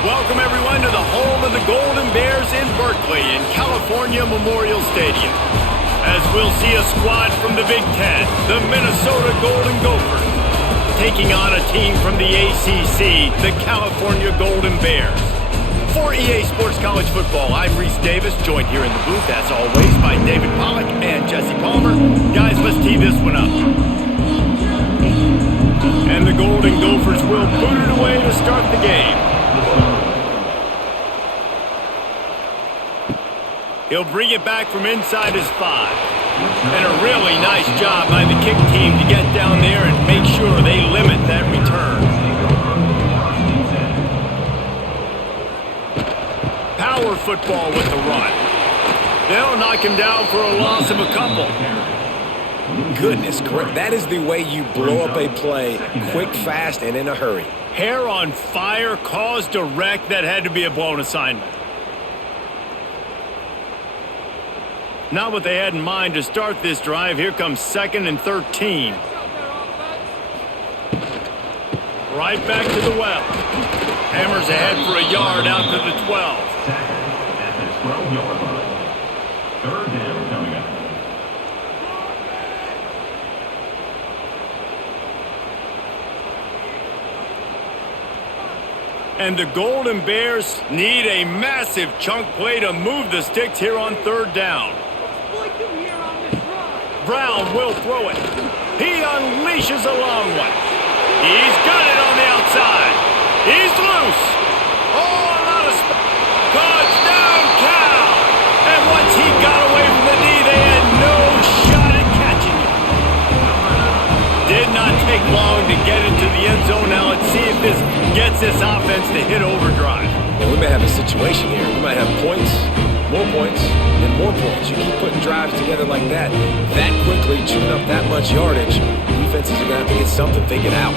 Welcome, everyone, to the home of the Golden Bears in Berkeley in California Memorial Stadium. As we'll see a squad from the Big Ten, the Minnesota Golden Gophers, taking on a team from the ACC, the California Golden Bears. For EA Sports College Football, I'm Reese Davis, joined here in the booth, as always, by David Pollack and Jesse Palmer. Guys, let's tee this one up. And the Golden Gophers will boot it away to start the game. He'll bring it back from inside his 5. And a really nice job by the kick team to get down there and make sure they limit that return. Power football with the run. They'll knock him down for a loss of a couple. Goodness, correct. That is the way you blow up a play, quick, fast, and in a hurry. Hair on fire caused a wreck that had to be a blown assignment. Not what they had in mind to start this drive. Here comes 2nd and 13. Right back to the well. Hammers ahead for a yard out to the 12. At the 12-yard line. 3rd down coming up. And the Golden Bears need a massive chunk play to move the sticks here on 3rd down. Brown will throw it. He unleashes a long one. He's got it on the outside. He's loose. Oh, a lot of touchdown, Cal. And once he got away from the knee, they had no shot at catching it. Did not take long to get into the end zone. Now let's see if this gets this offense to hit overdrive. Well, we may have a situation here. We might have points, more points, and more points. You keep putting drives together like that quickly, chewing up that much yardage, defenses are going to have to get something figured out.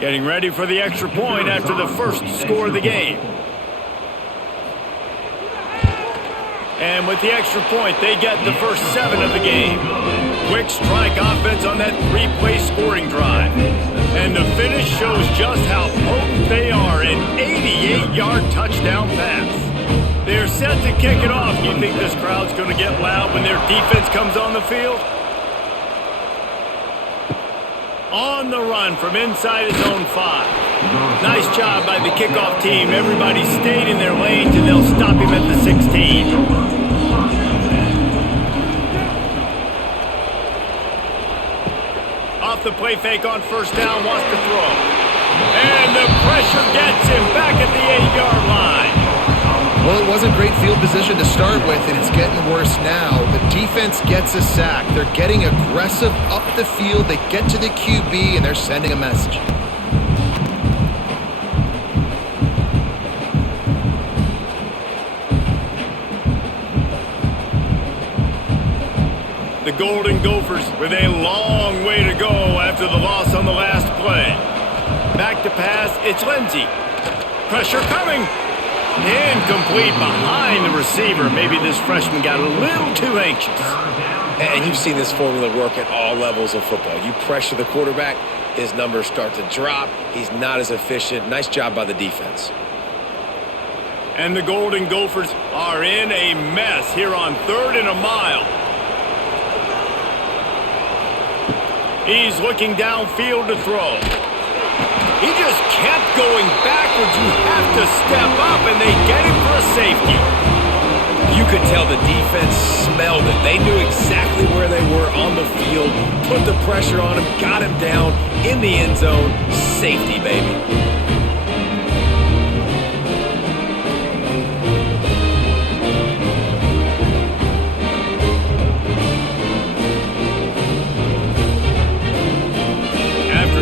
Getting ready for the extra point after the first score of the game. And with the extra point, they get the first 7 of the game. Quick strike offense on that 3-play scoring drive. And the finish shows just how potent they are. An 88-yard touchdown pass. They're set to kick it off. You think this crowd's going to get loud when their defense comes on the field? On the run from inside his own 5. Nice job by the kickoff team. Everybody stayed in their lanes, and they'll stop him at the 16. Off the play fake on 1st down, wants to throw. And the pressure gets him back at the 8-yard line. Well, it wasn't great field position to start with, and it's getting worse now. The defense gets a sack. They're getting aggressive up the field. They get to the QB, and they're sending a message. The Golden Gophers with a long way to go after the loss on the last play. Back to pass, it's Lindsey. Pressure coming. Incomplete behind the receiver. Maybe this freshman got a little too anxious. And you've seen this formula work at all levels of football. You pressure the quarterback, his numbers start to drop. He's not as efficient. Nice job by the defense. And the Golden Gophers are in a mess here on 3rd and a mile. He's looking downfield to throw. He just kept going backwards. You have to step up, and they get him for a safety. You could tell the defense smelled it. They knew exactly where they were on the field, put the pressure on him, got him down in the end zone. Safety, baby.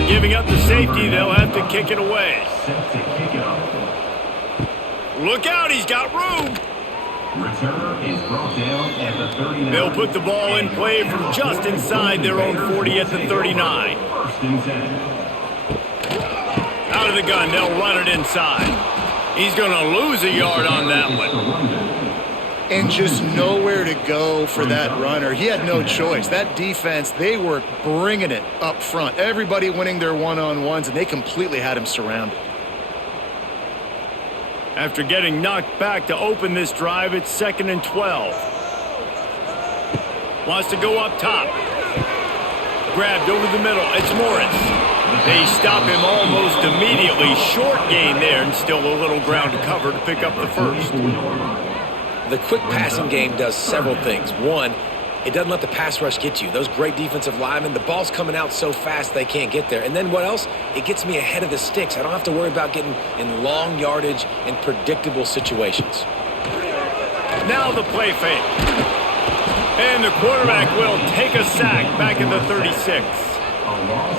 Giving up the safety, they'll have to kick it away. Look out, he's got room. Returner is brought down at the 39. They'll put the ball in play from just inside their own 40 at the 39. First and 10. out of the gun. They'll run it inside. He's going to lose a yard on that one. And just nowhere to go for that runner. He had no choice. That defense, they were bringing it up front. Everybody winning their one-on-ones, and they completely had him surrounded. After getting knocked back to open this drive, it's 2nd and 12. Wants to go up top. Grabbed over the middle. It's Morris. They stop him almost immediately. Short gain there, and still a little ground to cover to pick up the first. The quick passing game does several things. One, it doesn't let the pass rush get you. Those great defensive linemen, the ball's coming out so fast they can't get there. And then what else? It gets me ahead of the sticks. I don't have to worry about getting in long yardage and predictable situations. Now the play fake. And the quarterback will take a sack back in the 36.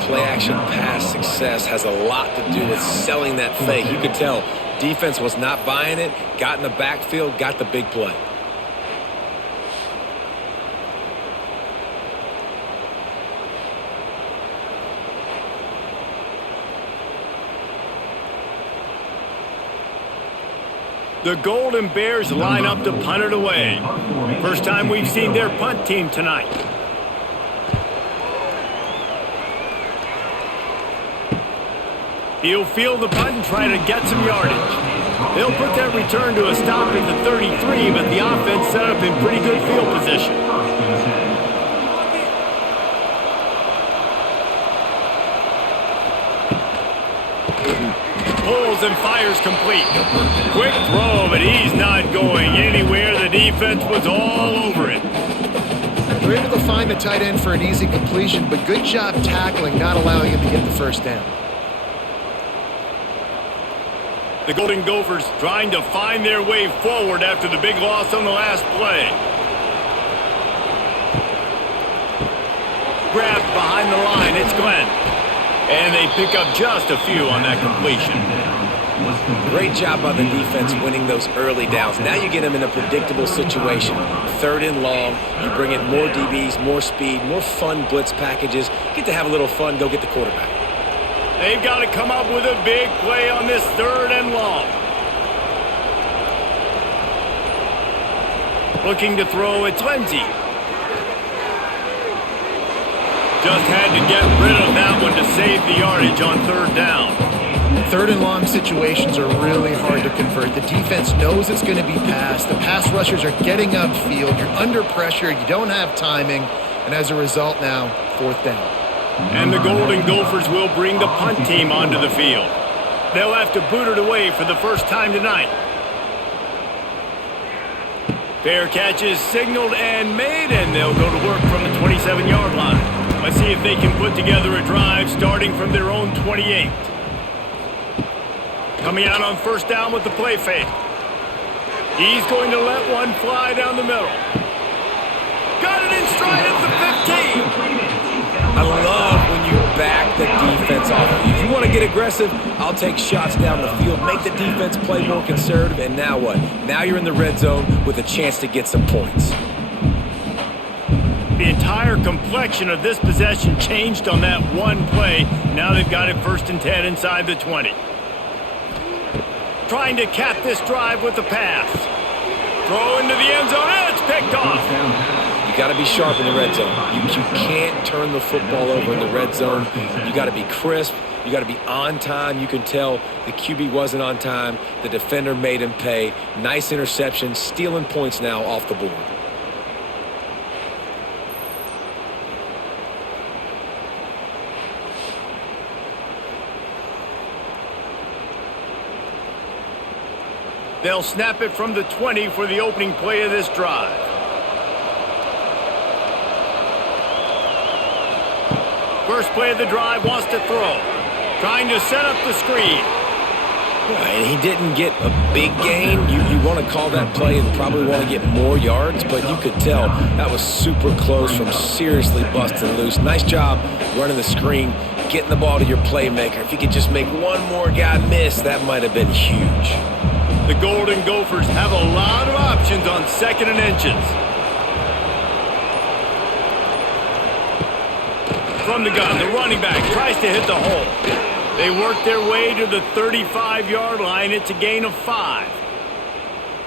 Play action pass success has a lot to do with selling that fake. You could tell defense was not buying it, got in the backfield, got the big play. The Golden Bears line up to punt it away. First time we've seen their punt team tonight. He'll field the punt and try to get some yardage. They'll put that return to a stop at the 33, but the offense set up in pretty good field position. Pulls and fires complete. Quick throw, but he's not going anywhere. The defense was all over it. They're able to find the tight end for an easy completion, but good job tackling, not allowing him to get the first down. The Golden Gophers trying to find their way forward after the big loss on the last play. Grabbed behind the line, it's Glenn. And they pick up just a few on that completion. Great job by the defense winning those early downs. Now you get them in a predictable situation. 3rd and long, you bring in more DBs, more speed, more fun blitz packages. Get to have a little fun, go get the quarterback. They've got to come up with a big play on this 3rd and long. Looking to throw, it's Lindsey. Just had to get rid of that one to save the yardage on 3rd down. 3rd and long situations are really hard to convert. The defense knows it's going to be passed. The pass rushers are getting upfield. You're under pressure. You don't have timing. And as a result now, 4th down. And the Golden Gophers will bring the punt team onto the field. They'll have to boot it away for the first time tonight. Fair catch is signaled and made, and they'll go to work from the 27-yard line. Let's see if they can put together a drive starting from their own 28. Coming out on 1st down with the play fake. He's going to let one fly down the middle. Got it in stride at the 15. I love when you back the defense off. If you want to get aggressive, I'll take shots down the field, make the defense play more conservative, and now what? Now you're in the red zone with a chance to get some points. The entire complexion of this possession changed on that one play. Now they've got it 1st and 10 inside the 20. Trying to cap this drive with the pass. Throw into the end zone, and it's picked off. You got to be sharp in the red zone. You can't turn the football over in the red zone. You got to be crisp. You got to be on time. You can tell the QB wasn't on time. The defender made him pay. Nice interception, stealing points now off the board. They'll snap it from the 20 for the opening play of this drive. First play of the drive, wants to throw. Trying to set up the screen. And he didn't get a big gain. You want to call that play and probably want to get more yards, but you could tell that was super close from seriously busting loose. Nice job running the screen, getting the ball to your playmaker. If you could just make one more guy miss, that might have been huge. The Golden Gophers have a lot of options on 2nd and inches. From the gun, the running back tries to hit the hole. They work their way to the 35-yard line. It's a gain of 5.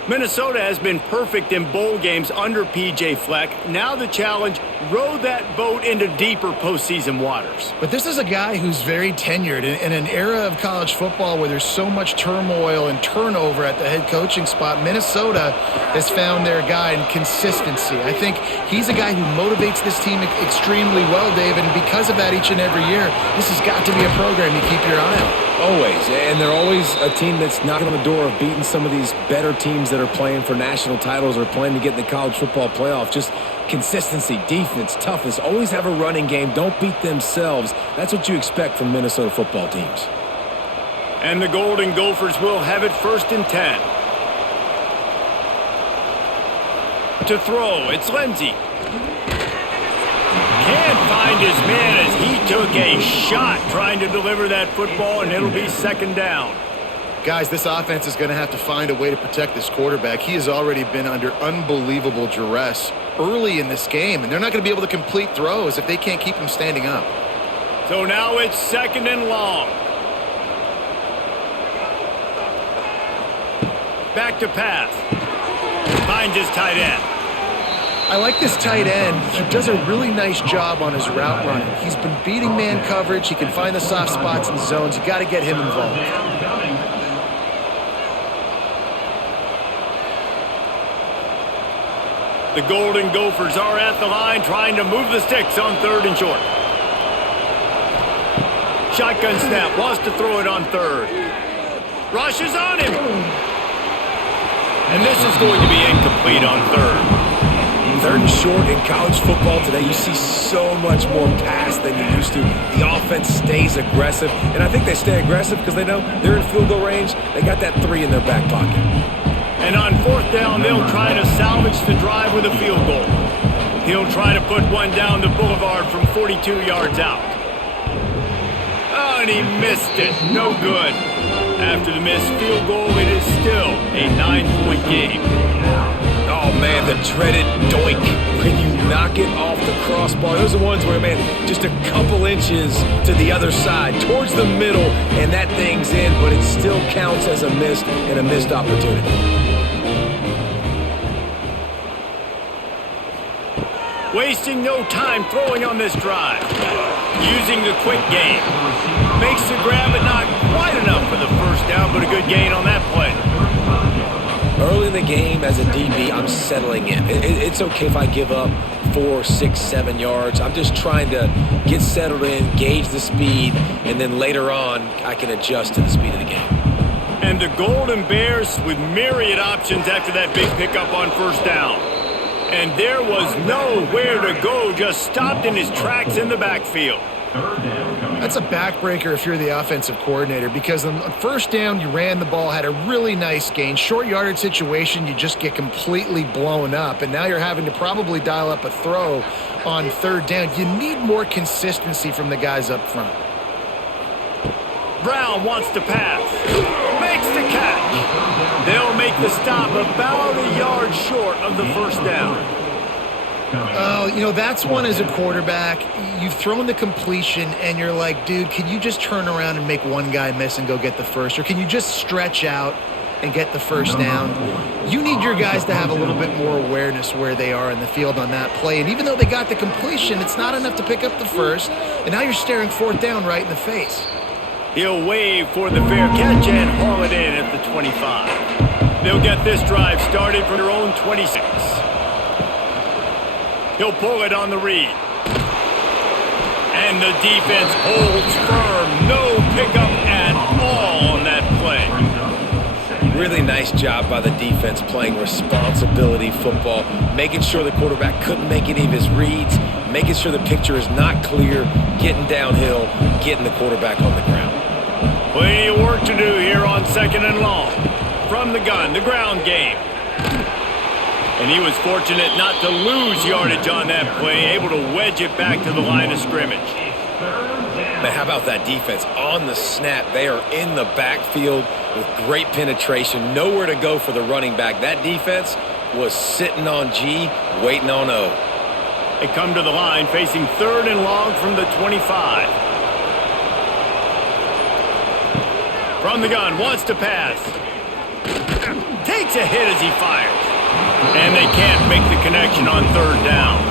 Minnesota has been perfect in bowl games under P.J. Fleck. Now the challenge, row that boat into deeper postseason waters. But this is a guy who's very tenured in an era of college football where there's so much turmoil and turnover at the head coaching spot. Minnesota has found their guy in consistency. I think he's a guy who motivates this team extremely well, David, and because of that each and every year, this has got to be a program you keep your eye on. Always, and they're always a team that's knocking on the door of beating some of these better teams that are playing for national titles or playing to get in the college football playoff. Just consistency, defense, toughness, always have a running game, don't beat themselves. That's what you expect from Minnesota football teams. And the Golden Gophers will have it 1st and 10. To throw, it's Lindsey. Can't find his man as he took a shot trying to deliver that football, and it'll be 2nd down. Guys, this offense is going to have to find a way to protect this quarterback. He has already been under unbelievable duress early in this game, and they're not going to be able to complete throws if they can't keep him standing up. So now it's 2nd and long. Back to pass. Finds his tight end. I like this tight end. He does a really nice job on his route running. He's been beating man coverage. He can find the soft spots and zones. You got to get him involved. The Golden Gophers are at the line trying to move the sticks on 3rd and short. Shotgun snap, wants to throw it on 3rd. Rushes on him. And this is going to be incomplete on 3rd. 3rd and short in college football today, you see so much more pass than you used to. The offense stays aggressive, and I think they stay aggressive because they know they're in field goal range. They got that 3 in their back pocket. And on 4th down, they'll try to salvage the drive with a field goal. He'll try to put one down the boulevard from 42 yards out. Oh, and he missed it. No good. After the missed field goal, it is still a 9-point game. Oh, man, the dreaded doink. When you knock it off the crossbar, those are ones where, man, just a couple inches to the other side, towards the middle, and that thing's in, but it still counts as a missed and a missed opportunity. Wasting no time throwing on this drive. Using the quick game. Makes the grab, but not quite enough for the 1st down, but a good gain on that play. Early in the game, as a DB, I'm settling in. It's okay if I give up 4, 6, 7 yards. I'm just trying to get settled in, gauge the speed, and then later on, I can adjust to the speed of the game. And the Golden Bears with myriad options after that big pickup on 1st down. And there was nowhere to go, just stopped in his tracks in the backfield. That's a backbreaker if you're the offensive coordinator, because on 1st down, you ran the ball, had a really nice gain. Short yardage situation, you just get completely blown up, and now you're having to probably dial up a throw on 3rd down. You need more consistency from the guys up front. Brown wants to pass. Makes the catch. They'll make the stop about a yard short of the 1st down. Oh, you know, that's one as a quarterback. You've thrown the completion, and you're like, dude, can you just turn around and make one guy miss and go get the 1st? Or can you just stretch out and get the 1st down? You need your guys to have a little bit more awareness where they are in the field on that play. And even though they got the completion, it's not enough to pick up the 1st. And now you're staring 4th down right in the face. He'll wave for the fair catch and haul it in at the 25. They'll get this drive started from their own 26. He'll pull it on the read. And the defense holds firm. No pickup at all on that play. Really nice job by the defense playing responsibility football, making sure the quarterback couldn't make any of his reads, making sure the picture is not clear, getting downhill, getting the quarterback on the ground. Plenty of work to do here on 2nd and long. From the gun, the ground game. And he was fortunate not to lose yardage on that play, able to wedge it back to the line of scrimmage. Man, how about that defense? On the snap, they are in the backfield with great penetration, nowhere to go for the running back. That defense was sitting on G, waiting on O. They come to the line facing 3rd and long from the 25. From the gun, wants to pass. Takes a hit as he fires. And they can't make the connection on third down.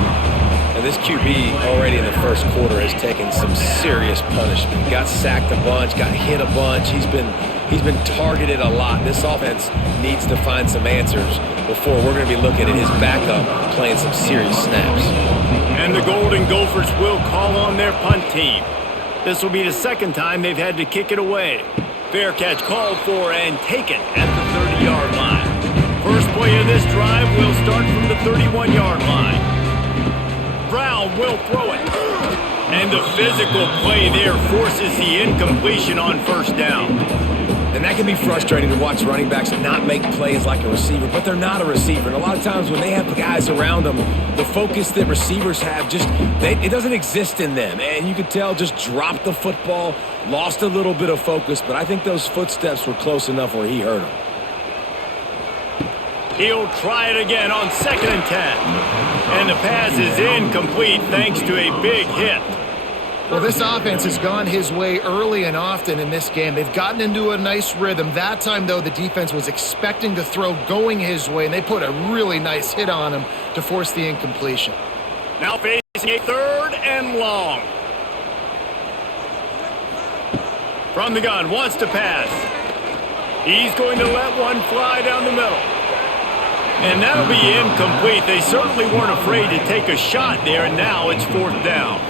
And this QB already in the first quarter has taken some serious punishment. Got sacked a bunch, got hit a bunch. He's been targeted a lot. This offense needs to find some answers before we're going to be looking at his backup playing some serious snaps. And the Golden Gophers will call on their punt team. This will be the second time they've had to kick it away. Fair catch called for and taken at the 30-yard line. First play of this drive will start from the 31-yard line. Brown will throw it. And the physical play there forces the incompletion on first down. And that can be frustrating to watch running backs not make plays like a receiver, but they're not a receiver. And a lot of times when they have guys around them, the focus that receivers have it doesn't exist in them. And you could tell just dropped the football, lost a little bit of focus, but I think those footsteps were close enough where he hurt him. He'll try it again on 2nd and 10. And the pass is incomplete thanks to a big hit. Well, this offense has gone his way early and often in this game. They've gotten into a nice rhythm. That time, though, the defense was expecting to throw going his way, and they put a really nice hit on him to force the incompletion. Now facing a 3rd and long. From the gun, wants to pass. He's going to let one fly down the middle. And that'll be incomplete. They certainly weren't afraid to take a shot there, and now it's 4th down.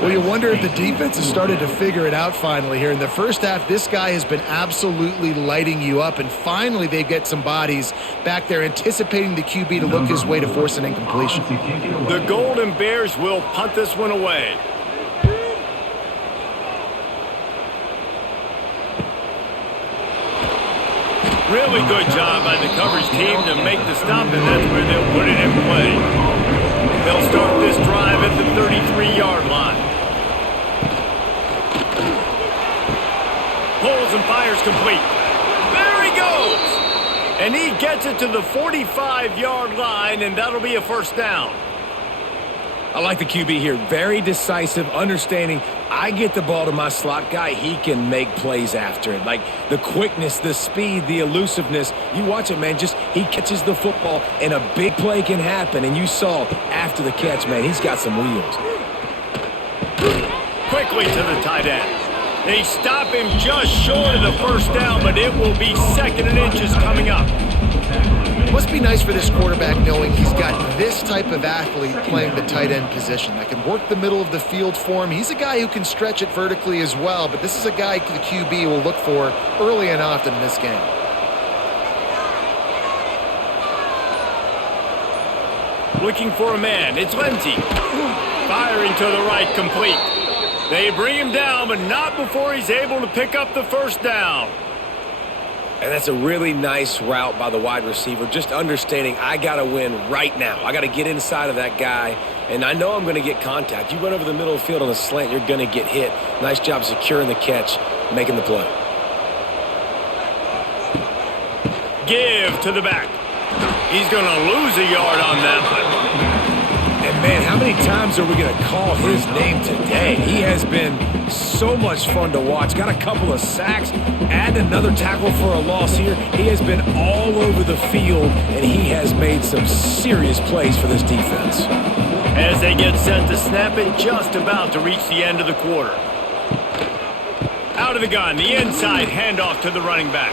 Well, you wonder if the defense has started to figure it out finally here. In the first half, this guy has been absolutely lighting you up, and finally they get some bodies back there anticipating the QB to look his way to force an incompletion. The Golden Bears will punt this one away. Really good job by the coverage team to make the stop, and that's where they'll put it in play. They'll start this drive at the 33-yard line. Pulls and fires complete. There he goes! And he gets it to the 45-yard line, and that'll be a 1st down. I like the QB here. Very decisive, understanding I get the ball to my slot guy, he can make plays after it. Like the quickness, the speed, the elusiveness. You watch it, man, just he catches the football and a big play can happen. And you saw after the catch, man, he's got some wheels. Quickly to the tight end. They stop him just short of the 1st down, but it will be 2nd and inches coming up. It must be nice for this quarterback knowing he's got this type of athlete playing the tight end position that can work the middle of the field for him. He's a guy who can stretch it vertically as well, but this is a guy the QB will look for early and often in this game. Looking for a man. It's Lindsey. Firing to the right, complete. They bring him down, but not before he's able to pick up the 1st down. And that's a really nice route by the wide receiver, just understanding I got to win right now. I got to get inside of that guy, and I know I'm going to get contact. You run over the middle of the field on a slant, you're going to get hit. Nice job securing the catch, making the play. Give to the back. He's going to lose a yard on that one. And, man, how many times are we going to call his name today? He has been so much fun to watch. Got a couple of sacks, add another tackle for a loss here. He has been all over the field, and he has made some serious plays for this defense. As they get set to snap it, just about to reach the end of the quarter. Out of the gun, the inside handoff to the running back.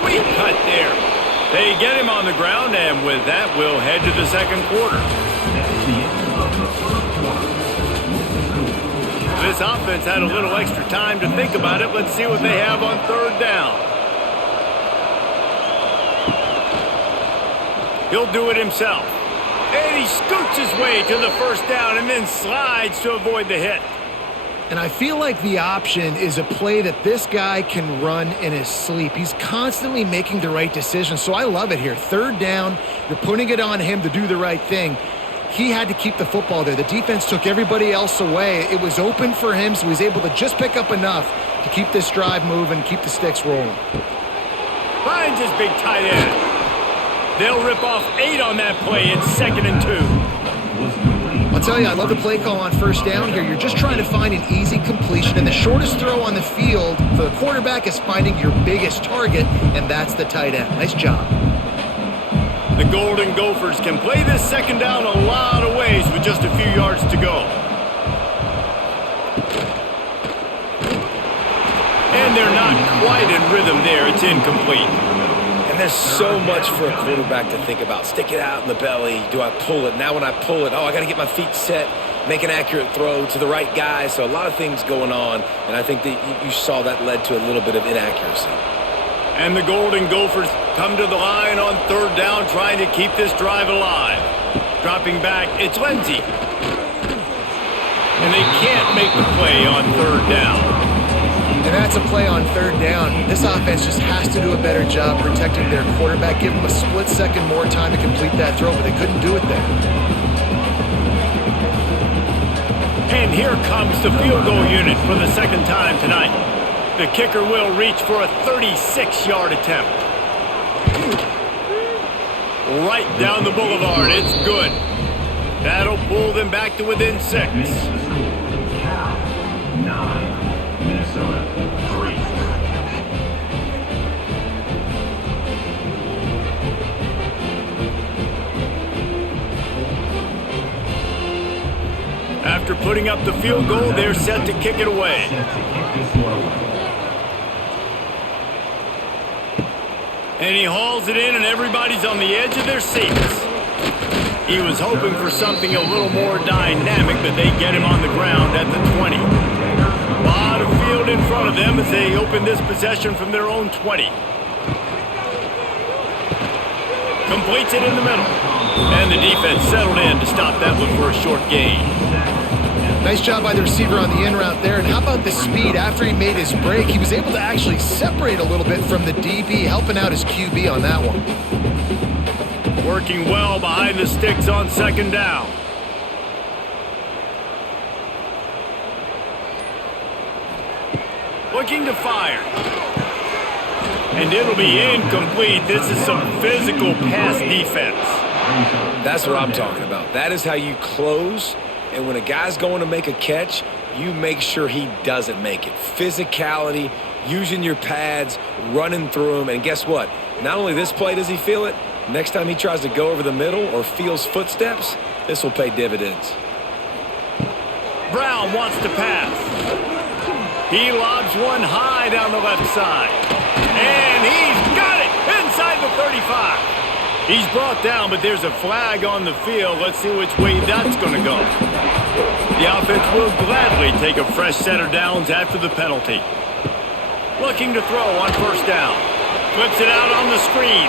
Sweet cut there. They get him on the ground, and with that, we'll head to the 2nd quarter. This offense had a little extra time to think about it. Let's see what they have on 3rd down. He'll do it himself. And he scoots his way to the 1st down and then slides to avoid the hit. And I feel like the option is a play that this guy can run in his sleep. He's constantly making the right decision, so I love it here. 3rd down, you're putting it on him to do the right thing. He had to keep the football there. The defense took everybody else away. It was open for him, so he was able to just pick up enough to keep this drive moving, keep the sticks rolling. Finds his big tight end. They'll rip off 8 on that play in 2nd and 2. I'll tell you, I love the play call on first down here. You're just trying to find an easy completion, and the shortest throw on the field for the quarterback is finding your biggest target, and that's the tight end. Nice job. The Golden Gophers can play this second down a lot of ways with just a few yards to go. And they're not quite in rhythm there. It's incomplete. And there's so much for a quarterback to think about. Stick it out in the belly. Do I pull it? Now when I pull it, I got to get my feet set, make an accurate throw to the right guy. So a lot of things going on, and I think that you saw that led to a little bit of inaccuracy. And the Golden Gophers come to the line on third down, trying to keep this drive alive. Dropping back, it's Lindsey. And they can't make the play on third down. And that's a play on third down. This offense just has to do a better job protecting their quarterback. Give them a split second more time to complete that throw, but they couldn't do it there. And here comes the field goal unit for the second time tonight. The kicker will reach for a 36-yard attempt. Right down the boulevard. It's good. That'll pull them back to within 6. Cal 9, Minnesota 3. After putting up the field goal, they're set to kick it away. Set to kick this one away. And he hauls it in, and everybody's on the edge of their seats. He was hoping for something a little more dynamic, but they get him on the ground at the 20. A lot of field in front of them as they open this possession from their own 20. Completes it in the middle. And the defense settled in to stop that one for a short gain. Nice job by the receiver on the in route there. And how about the speed? After he made his break, he was able to actually separate a little bit from the DB, helping out his QB on that one. Working well behind the sticks on second down. Looking to fire. And it'll be incomplete. This is some physical pass defense. That's what I'm talking about. That is how you close. And when a guy's going to make a catch, you make sure he doesn't make it. Physicality, using your pads, running through them. And guess what? Not only this play does he feel it, next time he tries to go over the middle or feels footsteps, this will pay dividends. Brown wants to pass. He lobs one high down the left side. And he's got it inside the 35. He's brought down, but there's a flag on the field. Let's see which way that's going to go. The offense will gladly take a fresh set of downs after the penalty. Looking to throw on first down. Flips it out on the screen.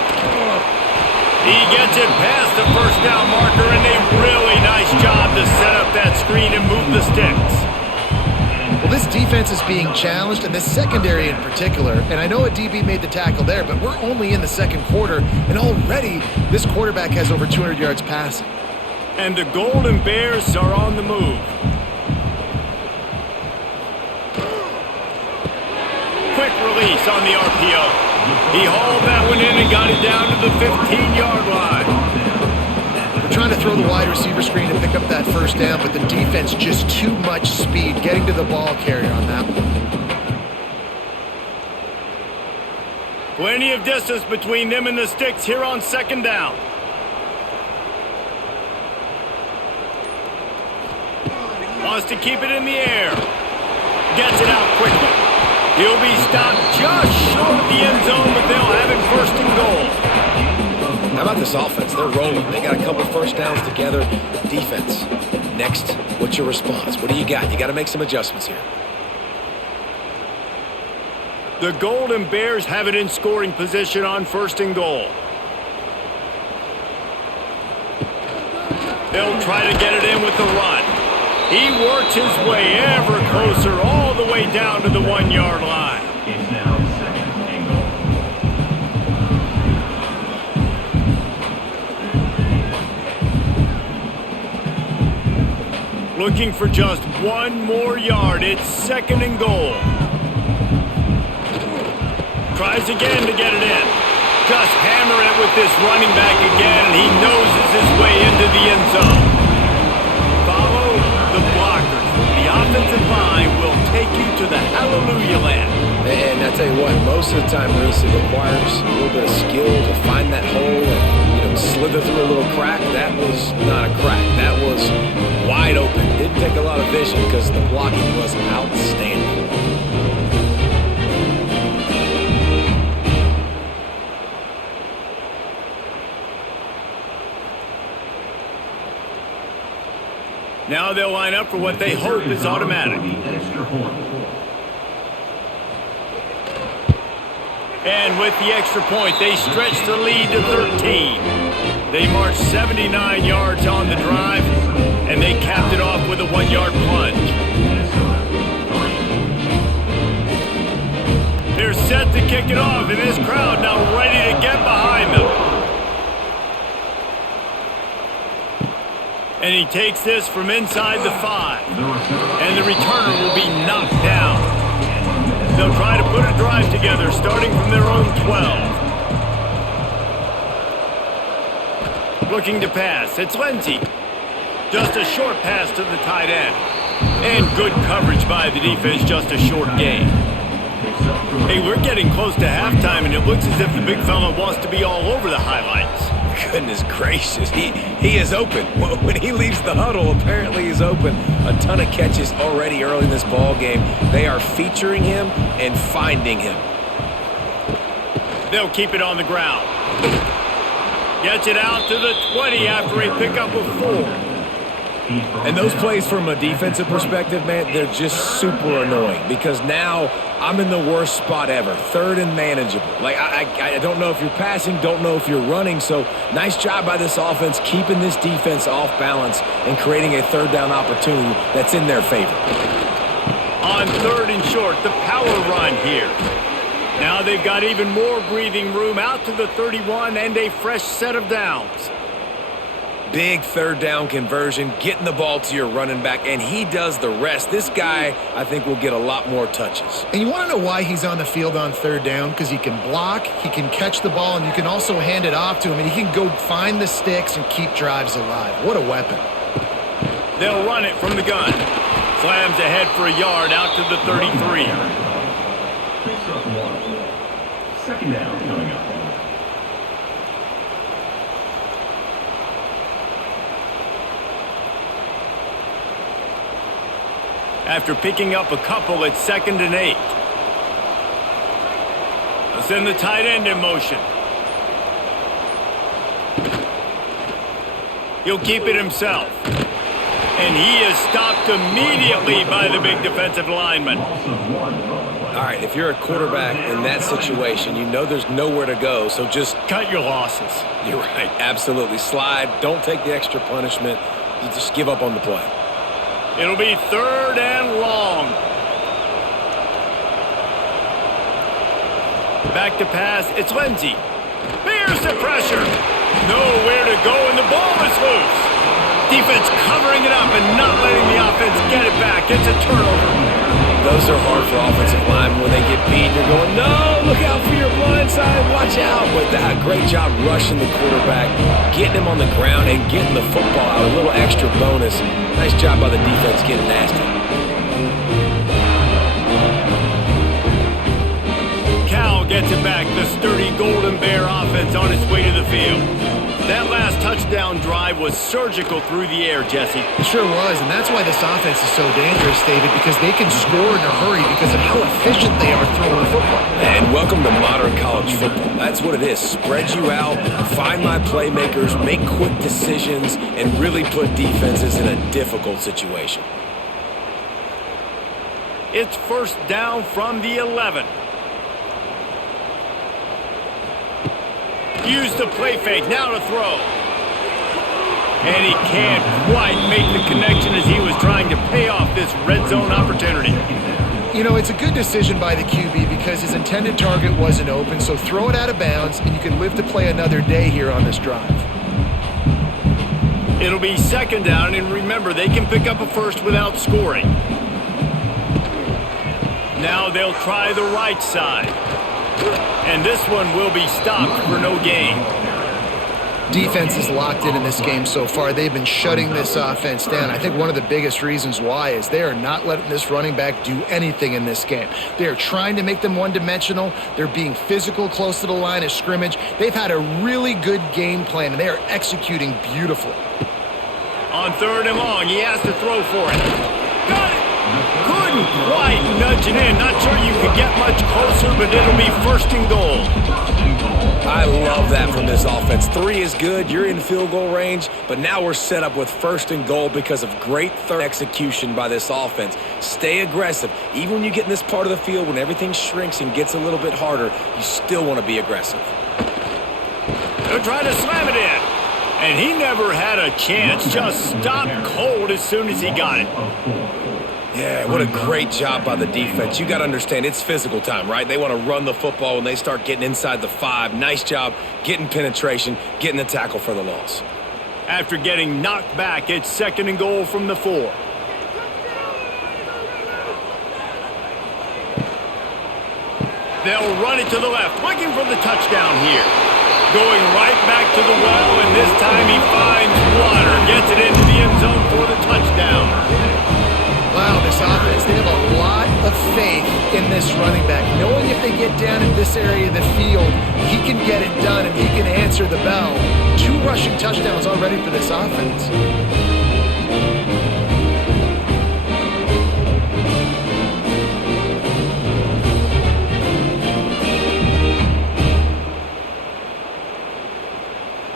He gets it past the first down marker, and a really nice job to set up that screen and move the sticks. Well, this defense is being challenged, and this secondary in particular. And I know a DB made the tackle there, but we're only in the second quarter, and already this quarterback has over 200 yards passing. And the Golden Bears are on the move. Quick release on the RPO. He hauled that one in and got it down to the 15-yard line. They're trying to throw the wide receiver screen to pick up that first down, but the defense just too much speed getting to the ball carrier on that one. Plenty of distance between them and the sticks here on second down. Wants to keep it in the air. Gets it out quickly. He'll be stopped just short of the end zone, but they'll have it first and goal. How about this offense? They're rolling. They got a couple first downs together. Defense. Next, what's your response? What do you got? You got to make some adjustments here. The Golden Bears have it in scoring position on first and goal. They'll try to get it in with the run. He works his way ever closer all the way down to the 1-yard line. It's now second and goal. Looking for just one more yard. It's second and goal. Tries again to get it in. Just hammer it with this running back again, and he noses his way into the end zone. Follow to the Hallelujah Land. And I tell you what, most of the time, Reese, it requires a little bit of skill to find that hole and slither through a little crack. That was not a crack. That was wide open. Didn't take a lot of vision because the blocking was outstanding. Now they'll line up for what they hope is automatic. And with the extra point, they stretch the lead to 13. They marched 79 yards on the drive, and they capped it off with a 1-yard plunge. They're set to kick it off, and this crowd now ready to get behind them. And he takes this from inside the 5. And the returner will be knocked down. They'll try to put a drive together, starting from their own 12. Looking to pass. It's Lindsey. Just a short pass to the tight end. And good coverage by the defense, just a short gain. Hey, we're getting close to halftime, and it looks as if the big fella wants to be all over the highlights. Goodness gracious, he is open. When he leaves the huddle, apparently he's open. A ton of catches already early in this ball game. They are featuring him and finding him. They'll keep it on the ground. Gets it out to the 20 after a pickup of 4. And those plays from a defensive perspective, man, they're just super annoying because now I'm in the worst spot ever, third and manageable. Like, I don't know if you're passing, don't know if you're running, so nice job by this offense keeping this defense off balance and creating a third down opportunity that's in their favor. On 3rd and short, the power run here. Now they've got even more breathing room out to the 31 and a fresh set of downs. Big third down conversion, getting the ball to your running back, and he does the rest. This guy, I think, will get a lot more touches. And you want to know why he's on the field on 3rd down? Because he can block, he can catch the ball, and you can also hand it off to him, and he can go find the sticks and keep drives alive. What a weapon. They'll run it from the gun. Slams ahead for a yard out to the 33. Picks up 1. Second down coming up. After picking up a couple, it's 2nd and 8. They'll send the tight end in motion. He'll keep it himself. And he is stopped immediately by the big defensive lineman. All right, if you're a quarterback in that situation, you know there's nowhere to go, so just cut your losses. You're right, absolutely. Slide, don't take the extra punishment. You just give up on the play. It'll be 3rd and long. Back to pass. It's Lindsey. There's the pressure. Nowhere to go, and the ball is loose. Defense covering it up and not letting the offense get it back. It's a turnover. Those are hard for offensive linemen. When they get beat, you're going, no, look out for your blind side, watch out. But that great job rushing the quarterback, getting him on the ground and getting the football out, a little extra bonus. Nice job by the defense getting nasty. Cal gets it back. The sturdy Golden Bear offense on its way to the field. That last touchdown drive was surgical through the air, Jesse. It sure was, and that's why this offense is so dangerous, David, because they can score in a hurry because of how efficient they are throwing the football. And welcome to modern college football. That's what it is. Spread you out, find my playmakers, make quick decisions, and really put defenses in a difficult situation. It's 1st down from the 11. Use the play fake, now to throw. And he can't quite make the connection as he was trying to pay off this red zone opportunity. You know, it's a good decision by the QB because his intended target wasn't open, so throw it out of bounds, and you can live to play another day here on this drive. It'll be 2nd down, and remember, they can pick up a first without scoring. Now they'll try the right side. And this one will be stopped for no gain. Defense is locked in this game so far. They've been shutting this offense down. I think one of the biggest reasons why is they are not letting this running back do anything in this game. They are trying to make them one-dimensional. They're being physical close to the line of scrimmage. They've had a really good game plan, and they are executing beautifully. On 3rd and long, he has to throw for it. Got it! Couldn't quite nudge it in. Not sure you could get much closer, but it'll be 1st and goal. I love that from this offense. 3 is good. You're in field goal range, but now we're set up with 1st and goal because of great third execution by this offense. Stay aggressive. Even when you get in this part of the field, when everything shrinks and gets a little bit harder, you still want to be aggressive. They're trying to slam it in. And he never had a chance. Just stopped cold as soon as he got it. Yeah, what a great job by the defense. You got to understand, it's physical time, right? They want to run the football when they start getting inside the 5. Nice job getting penetration, getting the tackle for the loss. After getting knocked back, it's 2nd and goal from the 4. They'll run it to the left, looking for the touchdown here. Going right back to the well, and this time he finds water. Gets it into the end zone for the touchdown. Wow, this offense, they have a lot of faith in this running back. Knowing if they get down in this area of the field, he can get it done and he can answer the bell. 2 rushing touchdowns already for this offense.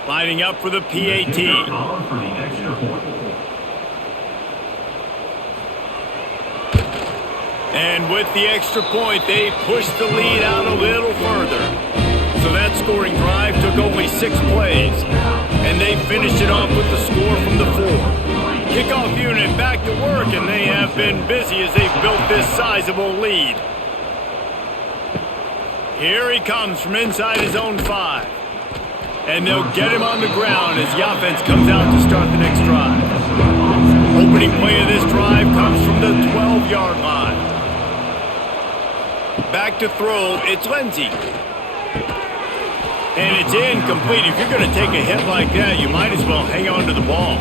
Lining up for the PAT. For the extra point. And with the extra point, they pushed the lead out a little further. So that scoring drive took only 6 plays. And they finished it off with the score from the 4. Kickoff unit back to work, and they have been busy as they've built this sizable lead. Here he comes from inside his own 5. And they'll get him on the ground as the offense comes out to start the next drive. Opening play of this drive comes from the 12-yard line. Back to throw, it's Lindsey. And it's incomplete. If you're going to take a hit like that, you might as well hang on to the ball.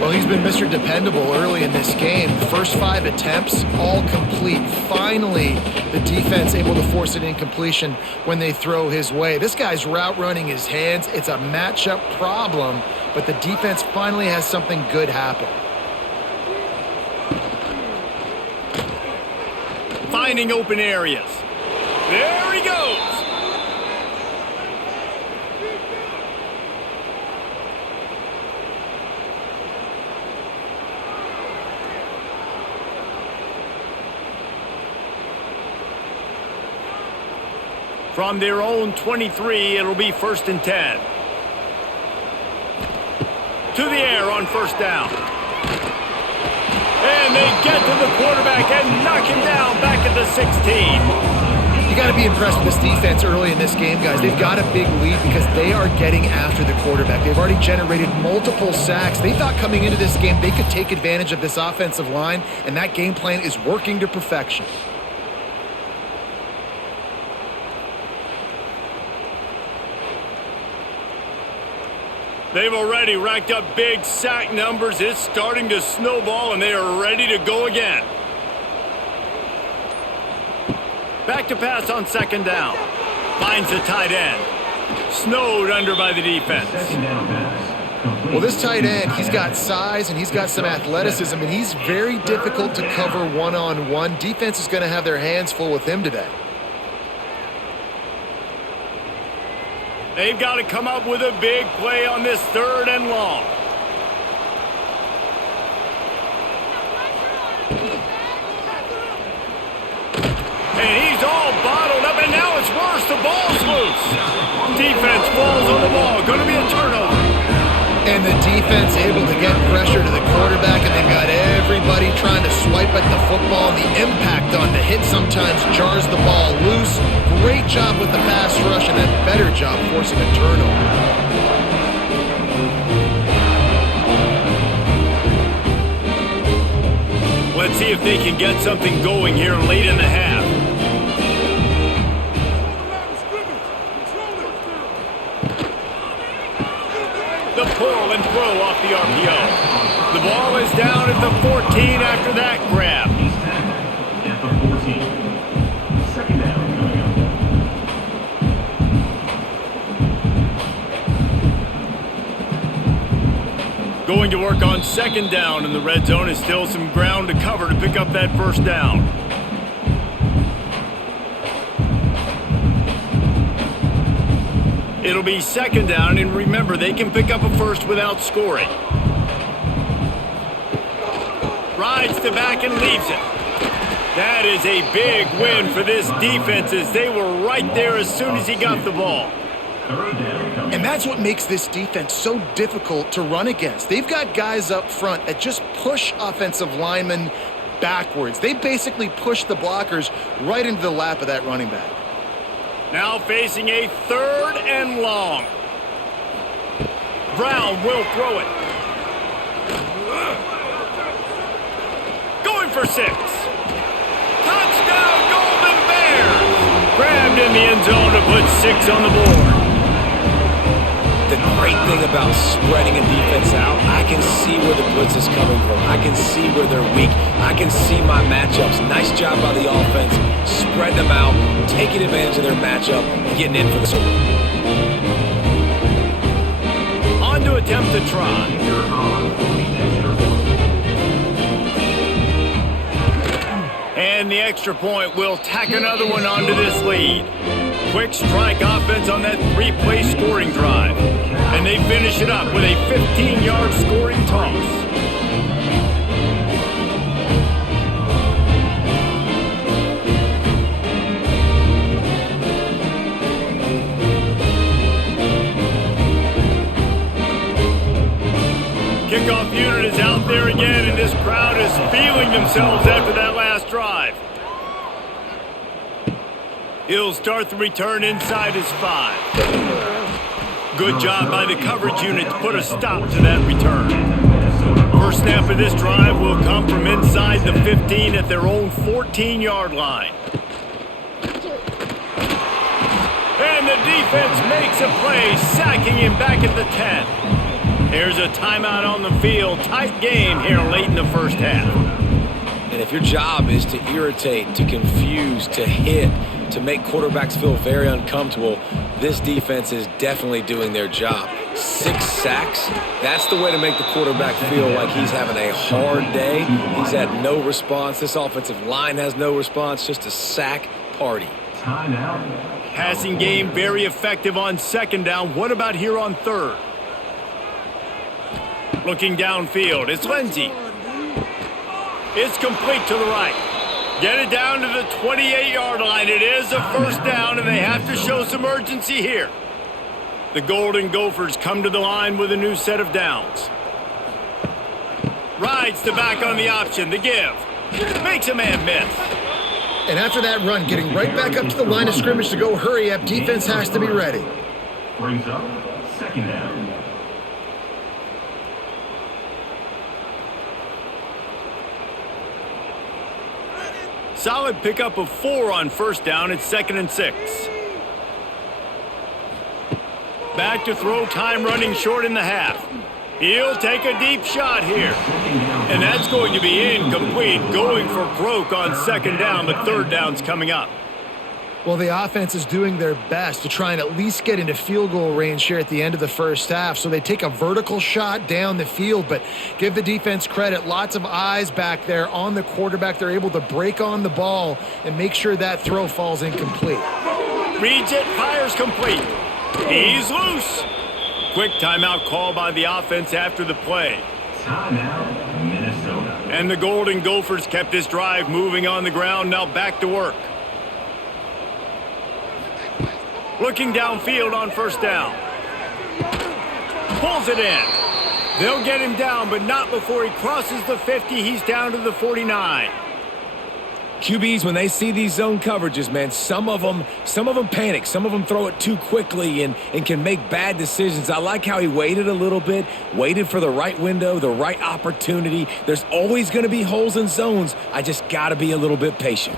Well, he's been Mr. Dependable early in this game. The first 5 attempts, all complete. Finally, the defense able to force an incompletion when they throw his way. This guy's route running his hands. It's a matchup problem, but the defense finally has something good happen. Finding open areas. There he goes. From their own 23, it'll be 1st and 10. To the air on 1st down. And they get to the quarterback and knock him down back at the 16. You got to be impressed with this defense early in this game, guys. They've got a big lead because they are getting after the quarterback. They've already generated multiple sacks. They thought coming into this game they could take advantage of this offensive line, and that game plan is working to perfection. They've already racked up big sack numbers. It's starting to snowball, and they are ready to go again. Back to pass on 2nd down. Finds the tight end. Snowed under by the defense. Well, this tight end, he's got size and he's got some athleticism, and he's very difficult to cover one-on-one. Defense is going to have their hands full with him today. They've got to come up with a big play on this 3rd and long. And he's all bottled up, and now it's worse. The ball's loose. Defense falls on the ball. Going to be a turnover. And the defense able to get pressure to the quarterback, and they've got everybody trying to swipe at the football. And the impact on the hit sometimes jars the ball loose. Great job with the pass rush, and a better job forcing a turnover. Let's see if they can get something going here late in the half. at the 14 after that grab. He's tackled at the 14. Second down coming up. Going to work on second down in the red zone is still some ground to cover to pick up that first down. It'll be second down, and remember, they can pick up a first without scoring. Rides the back and leaves it. That is a big win for this defense as they were right there as soon as he got the ball. Third down coming And that's what makes this defense so difficult to run against. They've got guys up front that just push offensive linemen backwards. They basically push the blockers right into the lap of that running back. Now facing a third and long. Brown will throw it. Going for 6. Touchdown, Golden Bears! Grabbed in the end zone to put 6 on the board. The great thing about spreading a defense out, I can see where the blitz is coming from. I can see where they're weak. I can see my matchups. Nice job by the offense. Spread them out, taking advantage of their matchup, and getting in for the score. On to attempt to try. They're on for the extra point. And the extra point will tack another one onto this lead. Quick strike offense on that 3-play scoring drive. And they finish it up with a 15-yard scoring toss. Kickoff unit is out there again, and this crowd is feeling themselves after that last drive. He'll start the return inside his 5. Good job by the coverage unit to put a stop to that return. First snap of this drive will come from inside the 15 at their own 14-yard line. And the defense makes a play, sacking him back at the 10. Here's a timeout on the field. Tight game here late in the first half. And if your job is to irritate, to confuse, to hit, to make quarterbacks feel very uncomfortable, this defense is definitely doing their job. 6 sacks, that's the way to make the quarterback feel like he's having a hard day. He's had no response. This offensive line has no response, just a sack party. Timeout. Passing game very effective on second down. What about here on third? Looking downfield, it's Lindsey. It's complete to the right. Get it down to the 28-yard line. It is a first down, and they have to show some urgency here. The Golden Gophers come to the line with a new set of downs. Rides the back on the option, the give. Makes a man miss. And after that run, getting right back up to the line of scrimmage to go hurry up, defense has to be ready. Brings up second down. Solid pickup of 4 on first down. It's 2nd and 6. Back to throw, time running short in the half. He'll take a deep shot here. And that's going to be incomplete. Going for broke on second down, but third down's coming up. Well, the offense is doing their best to try and at least get into field goal range here at the end of the first half. So they take a vertical shot down the field, but give the defense credit. Lots of eyes back there on the quarterback. They're able to break on the ball and make sure that throw falls incomplete. Reads it, fires complete. He's loose. Quick timeout call by the offense after the play. Timeout, Minnesota. And the Golden Gophers kept this drive moving on the ground. Now back to work. Looking downfield on first down. Pulls it in. They'll get him down, but not before he crosses the 50. He's down to the 49. QBs, when they see these zone coverages, man, some of them panic. Some of them throw it too quickly and can make bad decisions. I like how he waited a little bit, waited for the right window, the right opportunity. There's always going to be holes in zones. I just got to be a little bit patient.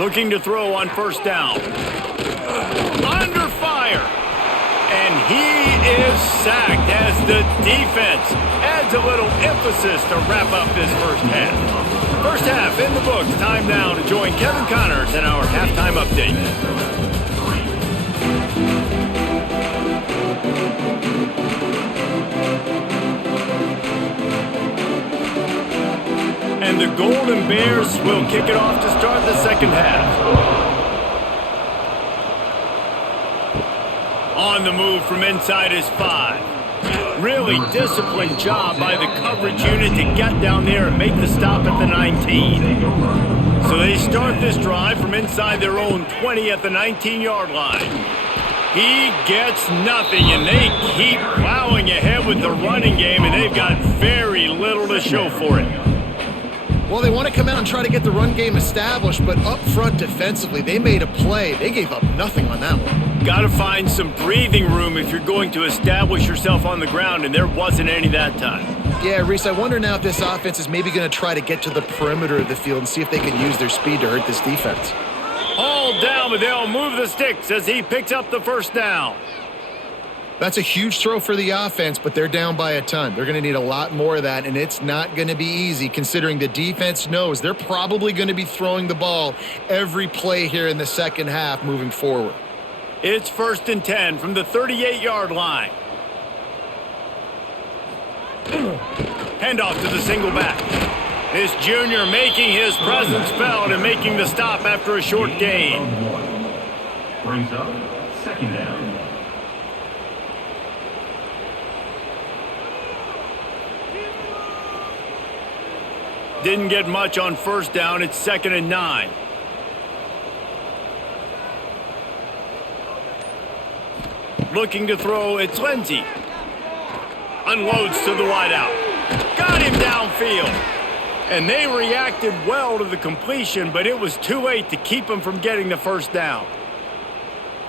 Looking to throw on first down. Under fire. And he is sacked as the defense, as adds a little emphasis to wrap up this first half. First half in the books. Time now to join Kevin Connors in our halftime update. And the Golden Bears will kick it off to start the second half. On the move from inside his 5. Really disciplined job by the coverage unit to get down there and make the stop at the 19. So they start this drive from inside their own 20 at the 19-yard line. He gets nothing, and they keep plowing ahead with the running game, and they've got very little to show for it. Well, they want to come out and try to get the run game established, but up front defensively, they made a play. They gave up nothing on that one. Got to find some breathing room if you're going to establish yourself on the ground, and there wasn't any that time. Yeah, Reese, I wonder now if this offense is maybe going to try to get to the perimeter of the field and see if they can use their speed to hurt this defense. All down, but they'll move the sticks as he picks up the first down. That's a huge throw for the offense, but they're down by a ton. They're going to need a lot more of that, and it's not going to be easy considering the defense knows they're probably going to be throwing the ball every play here in the second half moving forward. It's 1st and 10 from the 38-yard line. Handoff to the single back. This junior making his presence felt and making the stop after a short gain. Brings up second down. Didn't get much on first down. It's 2nd and 9. Looking to throw, it's Lindsey. Unloads to the wideout. Got him downfield. And they reacted well to the completion, but it was too late to keep him from getting the first down.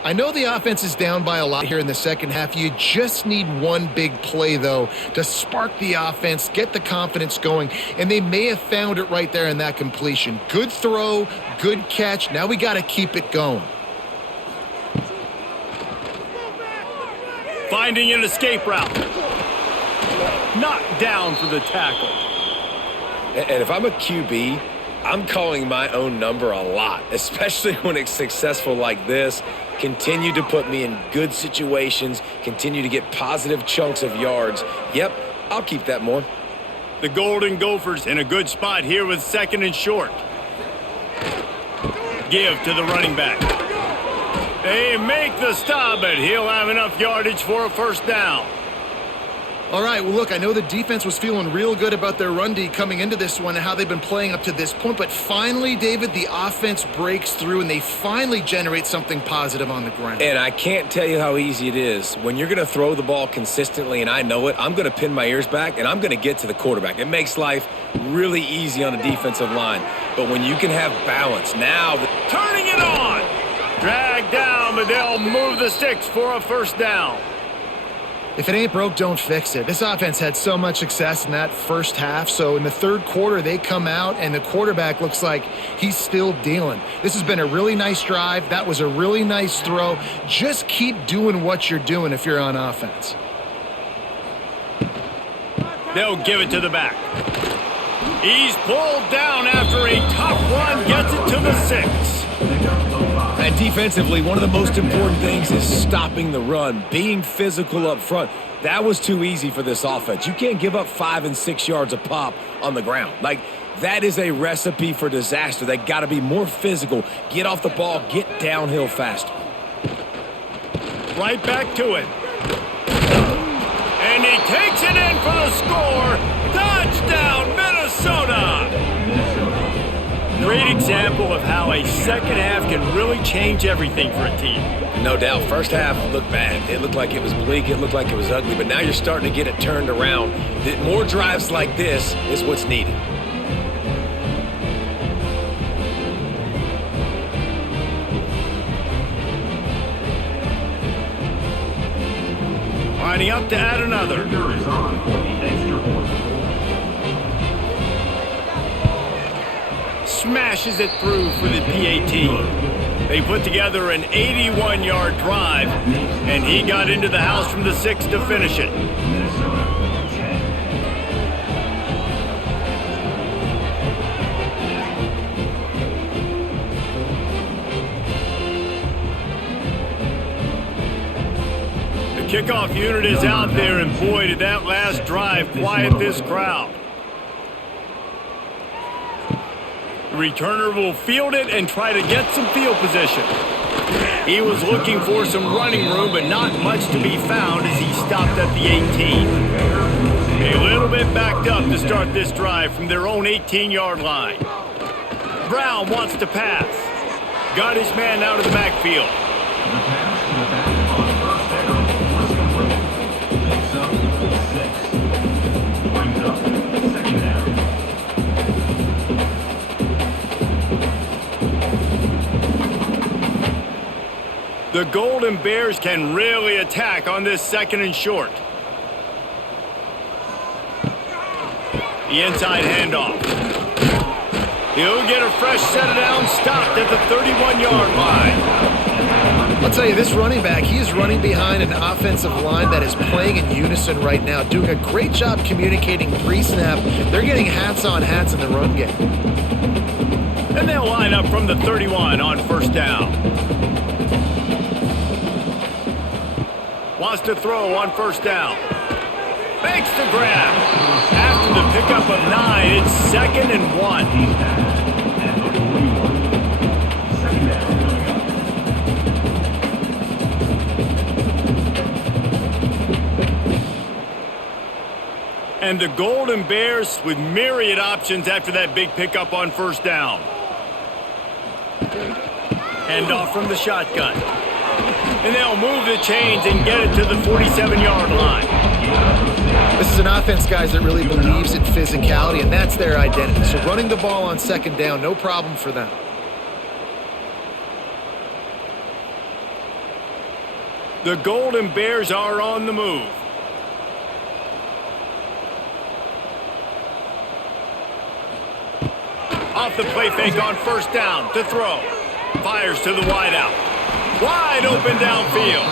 I know the offense is down by a lot here in the second half. You just need one big play, though, to spark the offense, get the confidence going, and they may have found it right there in that completion. Good throw, good catch. Now we got to keep it going. Finding an escape route. Knocked down for the tackle. And if I'm a QB, I'm calling my own number a lot, especially when it's successful like this. Continue to put me in good situations, continue to get positive chunks of yards. Yep, I'll keep that more. The Golden Gophers in a good spot here with 2nd and short. Give to the running back. They make the stop, but he'll have enough yardage for a first down. All right, well, look, I know the defense was feeling real good about their run D coming into this one and how they've been playing up to this point, but finally, David, the offense breaks through and they finally generate something positive on the ground. And I can't tell you how easy it is. When you're going to throw the ball consistently, and I know it, I'm going to pin my ears back and I'm going to get to the quarterback. It makes life really easy on a defensive line. But when you can have balance, now turning it on! Dragged down, but they'll move the sticks for a first down. If it ain't broke, don't fix it. This offense had so much success in that first half, so in the third quarter, they come out, and the quarterback looks like he's still dealing. This has been a really nice drive. That was a really nice throw. Just keep doing what you're doing if you're on offense. They'll give it to the back. He's pulled down after a tough run, gets it to the 6. And defensively, one of the most important things is stopping the run, being physical up front. That was too easy for this offense. You can't give up 5 and 6 yards a pop on the ground. Like, that is a recipe for disaster. They got to be more physical, get off the ball, get downhill faster. Right back to it. And he takes it in for the score. Touchdown, Minnesota! Great example of how a second half can really change everything for a team. No doubt. First half looked bad. It looked like it was bleak. It looked like it was ugly. But now you're starting to get it turned around. More drives like this is what's needed. Lining up to add another. Kicker is on for the extra point. Smashes it through for the PAT. They put together an 81-yard drive, and he got into the house from the 6 to finish it. Kickoff unit is out there, and boy, did that last drive quiet this crowd. The returner will field it and try to get some field position. He was looking for some running room, but not much to be found as he stopped at the 18. A little bit backed up to start this drive from their own 18-yard line. Brown wants to pass. Got his man out of the backfield. The pass to the back on first down was complete. Picks up 6. Brings up second down. The Golden Bears can really attack on this 2nd and short. The inside handoff. He'll get a fresh set down, stopped at the 31-yard line. I'll tell you, this running back, he is running behind an offensive line that is playing in unison right now, doing a great job communicating pre-snap. They're getting hats on hats in the run game. And they'll line up from the 31 on first down. Wants to throw on first down. Makes the grab. After the pickup of 9, it's 2nd and 1. At the 41. Second down coming up. And the Golden Bears with myriad options after that big pickup on first down. Handoff from the shotgun. And they'll move the chains and get it to the 47-yard line. This is an offense, guys, that really believes in physicality, and that's their identity. So running the ball on 2nd down, no problem for them. The Golden Bears are on the move. Off the play fake on first down to throw. Fires to the wideout. Wide open downfield.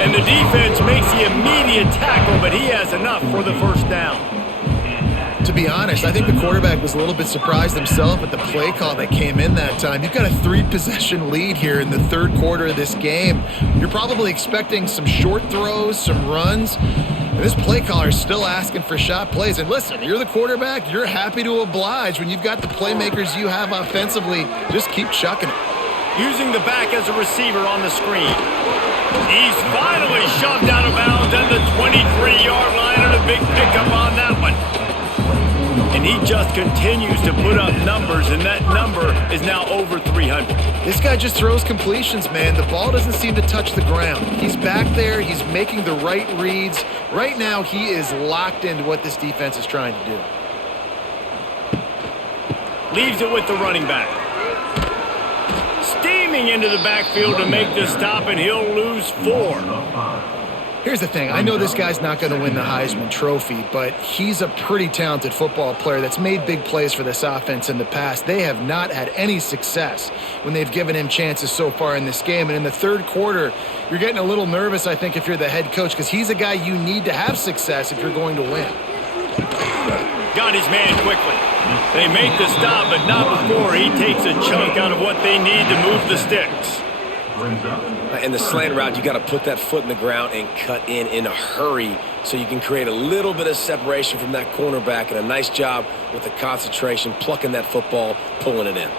And the defense makes the immediate tackle, but he has enough for the first down. To be honest, I think the quarterback was a little bit surprised himself at the play call that came in that time. You've got a 3-possession lead here in the 3rd quarter of this game. You're probably expecting some short throws, some runs. And this play caller is still asking for shot plays. And listen, you're the quarterback. You're happy to oblige. When you've got the playmakers you have offensively, just keep chucking it. Using the back as a receiver on the screen. He's finally shoved out of bounds at the 23-yard line, and a big pickup on that one. And he just continues to put up numbers, and that number is now over 300. This guy just throws completions, man. The ball doesn't seem to touch the ground. He's back there. He's making the right reads. Right now, he is locked into what this defense is trying to do. Leaves it with the running back. Steaming into the backfield to make the stop, and he'll lose 4. Here's the thing. I know this guy's not going to win the Heisman Trophy, but he's a pretty talented football player that's made big plays for this offense in the past. They have not had any success when they've given him chances so far in this game. And in the 3rd quarter, you're getting a little nervous, I think, if you're the head coach, because he's a guy you need to have success if you're going to win. Got his man quickly. They make the stop, but not before he takes a chunk out of what they need to move the sticks. In the slant route, you got to put that foot in the ground and cut in a hurry so you can create a little bit of separation from that cornerback, and a nice job with the concentration, plucking that football, pulling it in.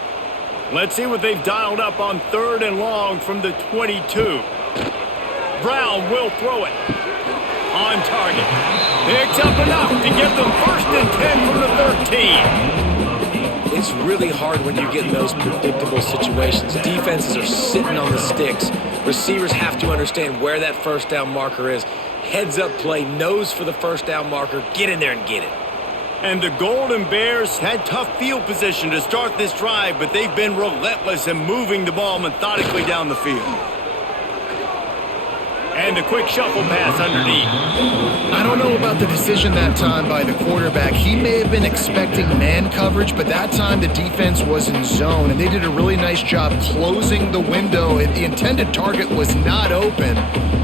Let's see what they've dialed up on 3rd and long from the 22. Brown will throw it. On target. Picks up enough to get them 1st and 10 from the 13. It's really hard when you get in those predictable situations. Defenses are sitting on the sticks. Receivers have to understand where that first down marker is. Heads up play, nose for the first down marker. Get in there and get it. And the Golden Bears had tough field position to start this drive, but they've been relentless in moving the ball methodically down the field. And a quick shuffle pass underneath. I don't know about the decision that time by the quarterback. He may have been expecting man coverage, but that time the defense was in zone, and they did a really nice job closing the window. The intended target was not open.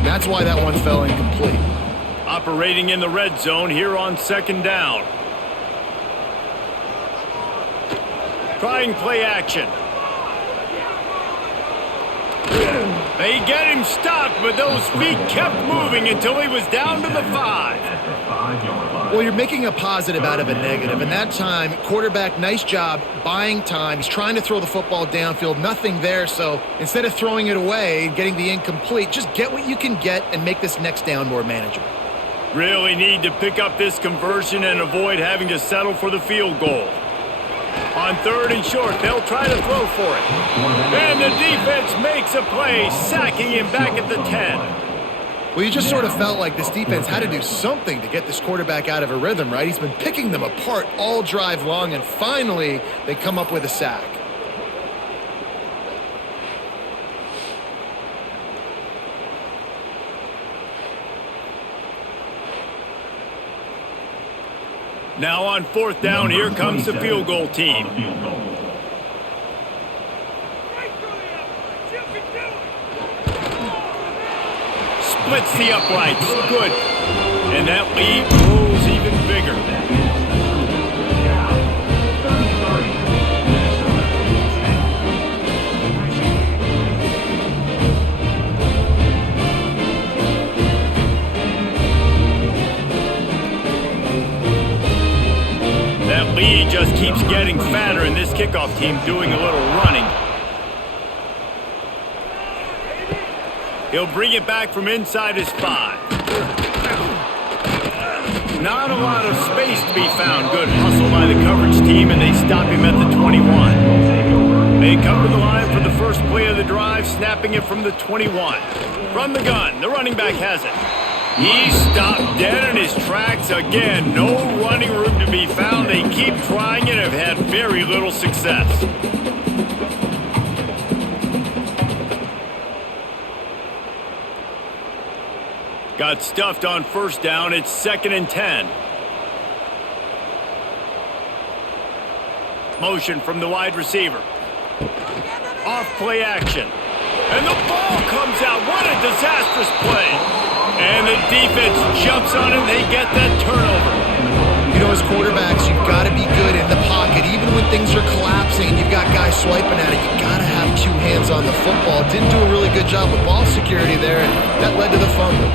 That's why that one fell incomplete. Operating in the red zone here on 2nd down. Trying play action. They get him stopped, but those feet kept moving until he was down to the 5. Well, you're making a positive out of a negative, and that time, quarterback, nice job buying time. He's trying to throw the football downfield, nothing there, so instead of throwing it away and getting the incomplete, just get what you can get and make this next down more manageable. Really need to pick up this conversion and avoid having to settle for the field goal. On 3rd and short, they'll try to throw for it. And the defense makes a play, sacking him back at the 10. Well, you just sort of felt like this defense had to do something to get this quarterback out of a rhythm, right? He's been picking them apart all drive long, and finally they come up with a sack. Now on 4th down, here comes the field goal team. Splits the uprights. Good. And that lead grows even bigger. That lead just keeps getting fatter, and this kickoff team doing a little running. He'll bring it back from inside his 5. Not a lot of space to be found. Good hustle by the coverage team, and they stop him at the 21. They come to the line for the first play of the drive, snapping it from the 21. From the gun, the running back has it. He stopped dead in his tracks again. No running room to be found. They keep trying and have had very little success. Got stuffed on 1st down. It's 2nd and 10. Motion from the wide receiver. Off play action. And the ball comes out. What a disastrous play. And the defense jumps on it. They get that turnover. You know, as quarterbacks, you've got to be good in the pocket. Even when things are collapsing and you've got guys swiping at it, you've got to have 2 hands on the football. Didn't do a really good job with ball security there, and that led to the fumble.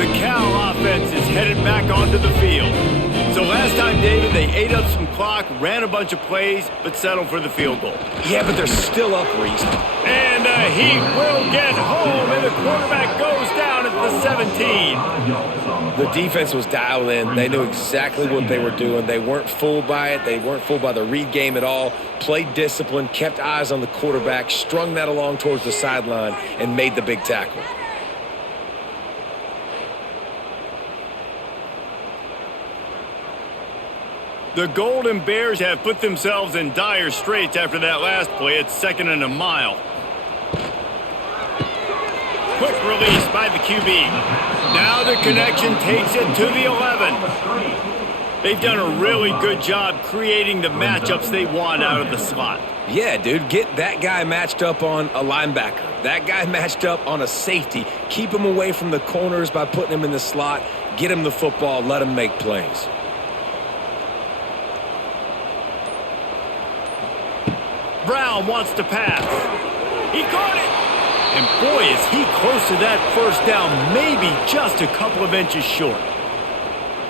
The Cal offense is headed back onto the field. So last time, David, they ate up some clock, ran a bunch of plays, but settled for the field goal. Yeah, but they're still up, Reese. And he will get home, and the quarterback goes down at the 17. The defense was dialed in. They knew exactly what they were doing. They weren't fooled by it. They weren't fooled by the read game at all. Played discipline, kept eyes on the quarterback, strung that along towards the sideline, and made the big tackle. The Golden Bears have put themselves in dire straits after that last play. It's 2nd and a mile. Quick release by the QB. Now the connection takes it to the 11. They've done a really good job creating the matchups they want out of the slot. Yeah, dude, get that guy matched up on a linebacker. That guy matched up on a safety. Keep him away from the corners by putting him in the slot. Get him the football. Let him make plays. Brown wants to pass. He caught it. And boy, is he close to that 1st down, maybe just a couple of inches short.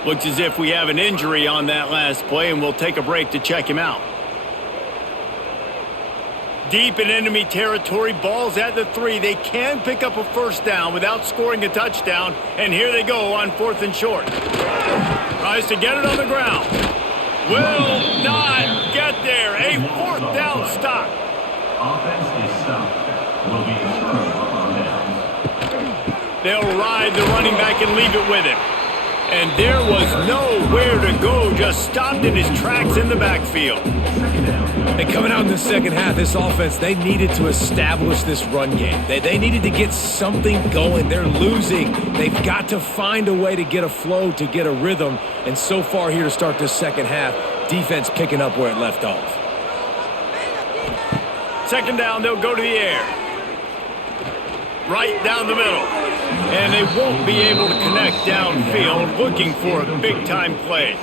Looks as if we have an injury on that last play, and we'll take a break to check him out. Deep in enemy territory, ball's at the 3. They can pick up a 1st down without scoring a touchdown, and here they go on 4th and short. Tries to get it on the ground. Will not get there. A 4th down stop. Offense is stopped. Will be instructed on downs. They'll ride the running back and leave it with him. And there was nowhere to go, just stopped in his tracks in the backfield. And coming out in the second half, this offense, they needed to establish this run game. They needed to get something going. They're losing. They've got to find a way to get a flow, to get a rhythm. And so far here to start this second half, defense picking up where it left off. 2nd down, they'll go to the air. Right down the middle. And they won't be able to connect downfield looking for a big-time play.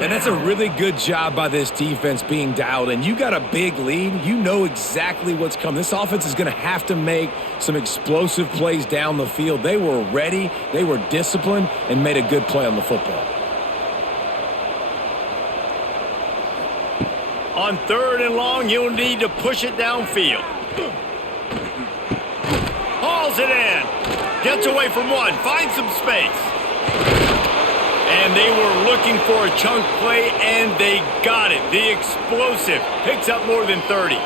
And that's a really good job by this defense being dialed in. You got a big lead. You know exactly what's coming. This offense is going to have to make some explosive plays down the field. They were ready, they were disciplined, and made a good play on the football. On 3rd and long, you'll need to push it downfield. Hauls it in. Gets away from one. Finds some space. And they were looking for a chunk play, and they got it. The explosive picks up more than 30.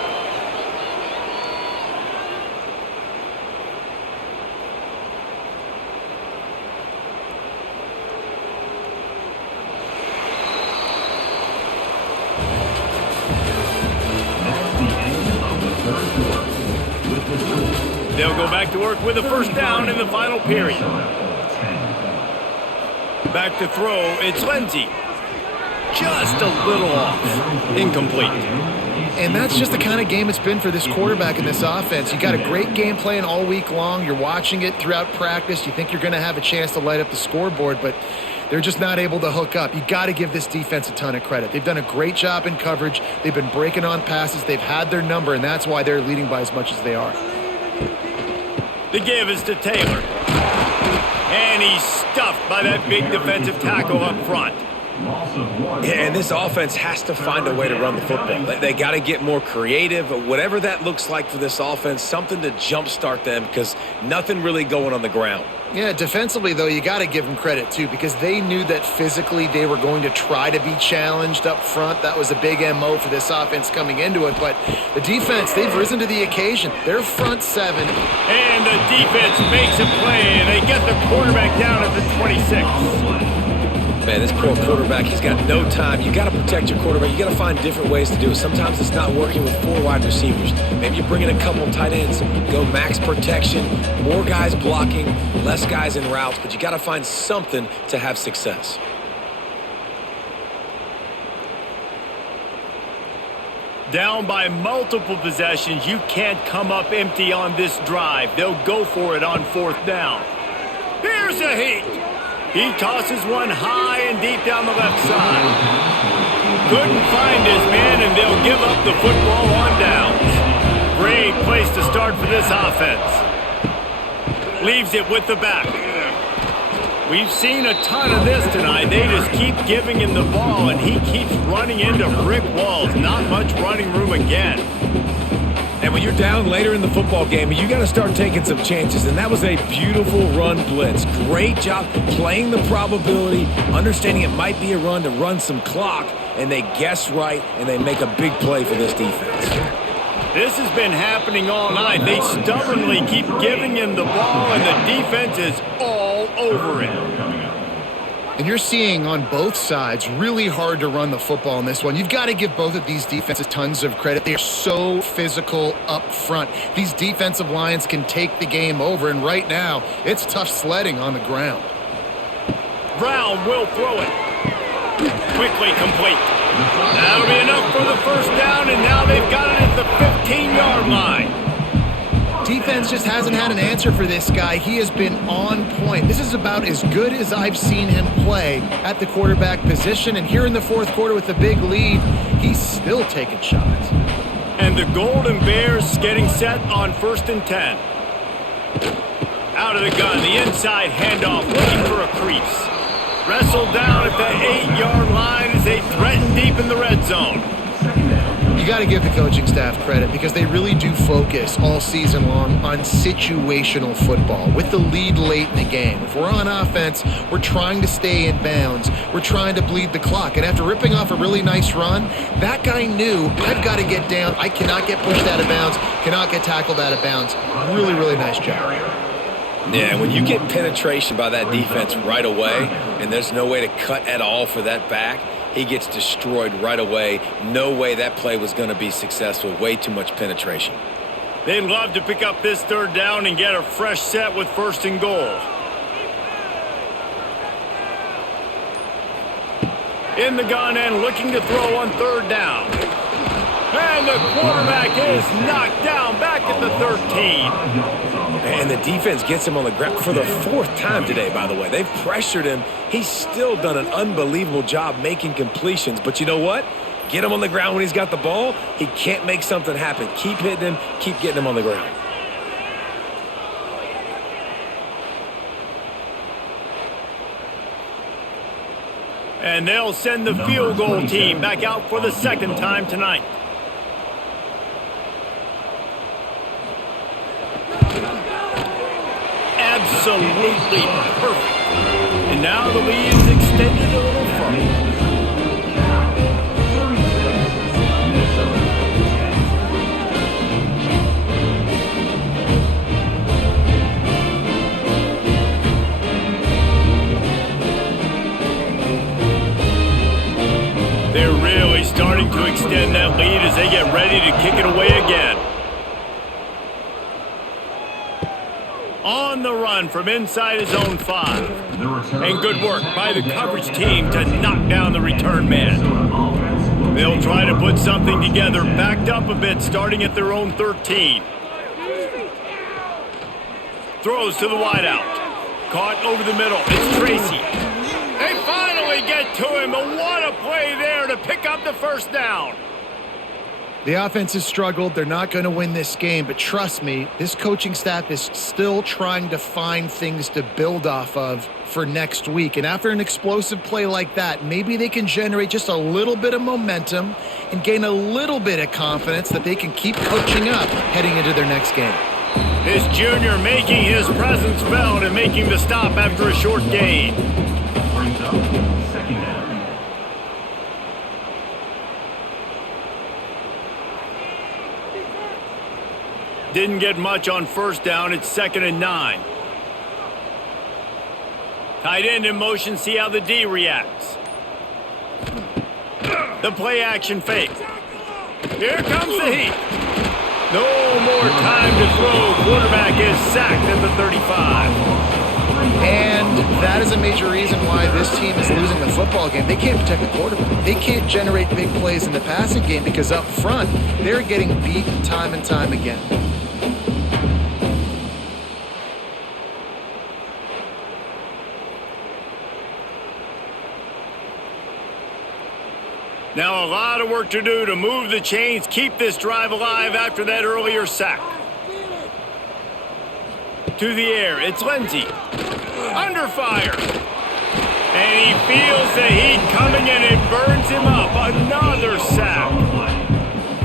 They'll go back to work with a first down in the final period. Back to throw, it's Lindsey. Just a little off. Incomplete. And that's just the kind of game it's been for this quarterback in this offense. You got a great game plan all week long. You're watching it throughout practice. You think you're going to have a chance to light up the scoreboard, but they're just not able to hook up. You got to give this defense a ton of credit. They've done a great job in coverage. They've been breaking on passes. They've had their number, and that's why they're leading by as much as they are. The give is to Taylor. And he's stuffed by that big defensive tackle up front. Yeah, and this offense has to find a way to run the football. They got to get more creative, whatever that looks like for this offense, something to jumpstart them because nothing really going on the ground. Yeah, defensively, though, you got to give them credit, too, because they knew that physically they were going to try to be challenged up front. That was a big MO for this offense coming into it. But the defense, they've risen to the occasion. They're front 7. And the defense makes a play, and they get the quarterback down at the 26. Man, this poor quarterback, he's got no time. You got to protect your quarterback. You got to find different ways to do it. Sometimes it's not working with 4 wide receivers. Maybe you bring in a couple tight ends, go max protection, more guys blocking, less guys in routes, but you got to find something to have success. Down by multiple possessions, you can't come up empty on this drive. They'll go for it on 4th down. Here's a heat. He tosses one high and deep down the left side. Couldn't find his man, and they'll give up the football on downs. Great place to start for this offense. Leaves it with the back. We've seen a ton of this tonight. They just keep giving him the ball, and he keeps running into brick walls. Not much running room again. And when you're down later in the football game, you got to start taking some chances. And that was a beautiful run blitz. Great job playing the probability, understanding it might be a run to run some clock, and they guess right, and they make a big play for this defense. This has been happening all night. They stubbornly keep giving him the ball, and the defense is all over it. And you're seeing on both sides really hard to run the football in this one. You've got to give both of these defenses tons of credit. They're so physical up front. These defensive lines can take the game over, and right now, it's tough sledding on the ground. Brown will throw it. Quickly complete. That'll be enough for the first down, and now they've got it at the 15-yard line. Defense just hasn't had an answer for this guy. He has been on point. This is about as good as I've seen him play at the quarterback position. And here in the 4th quarter with the big lead, he's still taking shots. And the Golden Bears getting set on 1st and 10. Out of the gun, the inside handoff, looking for a crease. Wrestled down at the 8-yard line as they threaten deep in the red zone. You got to give the coaching staff credit because they really do focus all season long on situational football with the lead late in the game. If we're on offense, we're trying to stay in bounds. We're trying to bleed the clock. And after ripping off a really nice run, that guy knew, I've got to get down. I cannot get pushed out of bounds, cannot get tackled out of bounds. Really, really nice job. Yeah, when you get penetration by that defense right away, and there's no way to cut at all for that back, he gets destroyed right away. No way that play was going to be successful. Way too much penetration. They'd love to pick up this 3rd down and get a fresh set with 1st and goal. In the gun and looking to throw on 3rd down. And the quarterback is knocked down back at the 13. And the defense gets him on the ground for the 4th time today, by the way. They've pressured him. He's still done an unbelievable job making completions. But you know what? Get him on the ground when he's got the ball. He can't make something happen. Keep hitting him. Keep getting him on the ground. And they'll send the field goal team back out for the 2nd time tonight. Absolutely perfect. And now the lead is extended a little further. They're really starting to extend that lead as they get ready to kick it away again. On the run from inside his own 5. And good work by the coverage team to knock down the return man. They'll try to put something together, backed up a bit, starting at their own 13. Throws to the wideout. Caught over the middle. It's Tracy. They finally get to him. What a play there to pick up the 1st down. The offense has struggled. They're not going to win this game, but trust me, this coaching staff is still trying to find things to build off of for next week. And after an explosive play like that, maybe they can generate just a little bit of momentum and gain a little bit of confidence that they can keep coaching up heading into their next game. This junior making his presence felt and making the stop after a short gain. Brings up 2nd down. Didn't get much on 1st down. It's 2nd and 9. Tight end in motion. See how the D reacts. The play action fake. Here comes the heat. No more time to throw. Quarterback is sacked at the 35. And that is a major reason why this team is losing the football game. They can't protect the quarterback. They can't generate big plays in the passing game because up front, they're getting beaten time and time again. Now a lot of work to do to move the chains, keep this drive alive after that earlier sack. To the air, it's Lindsey. Under fire. And he feels the heat coming and it burns him up. Another sack.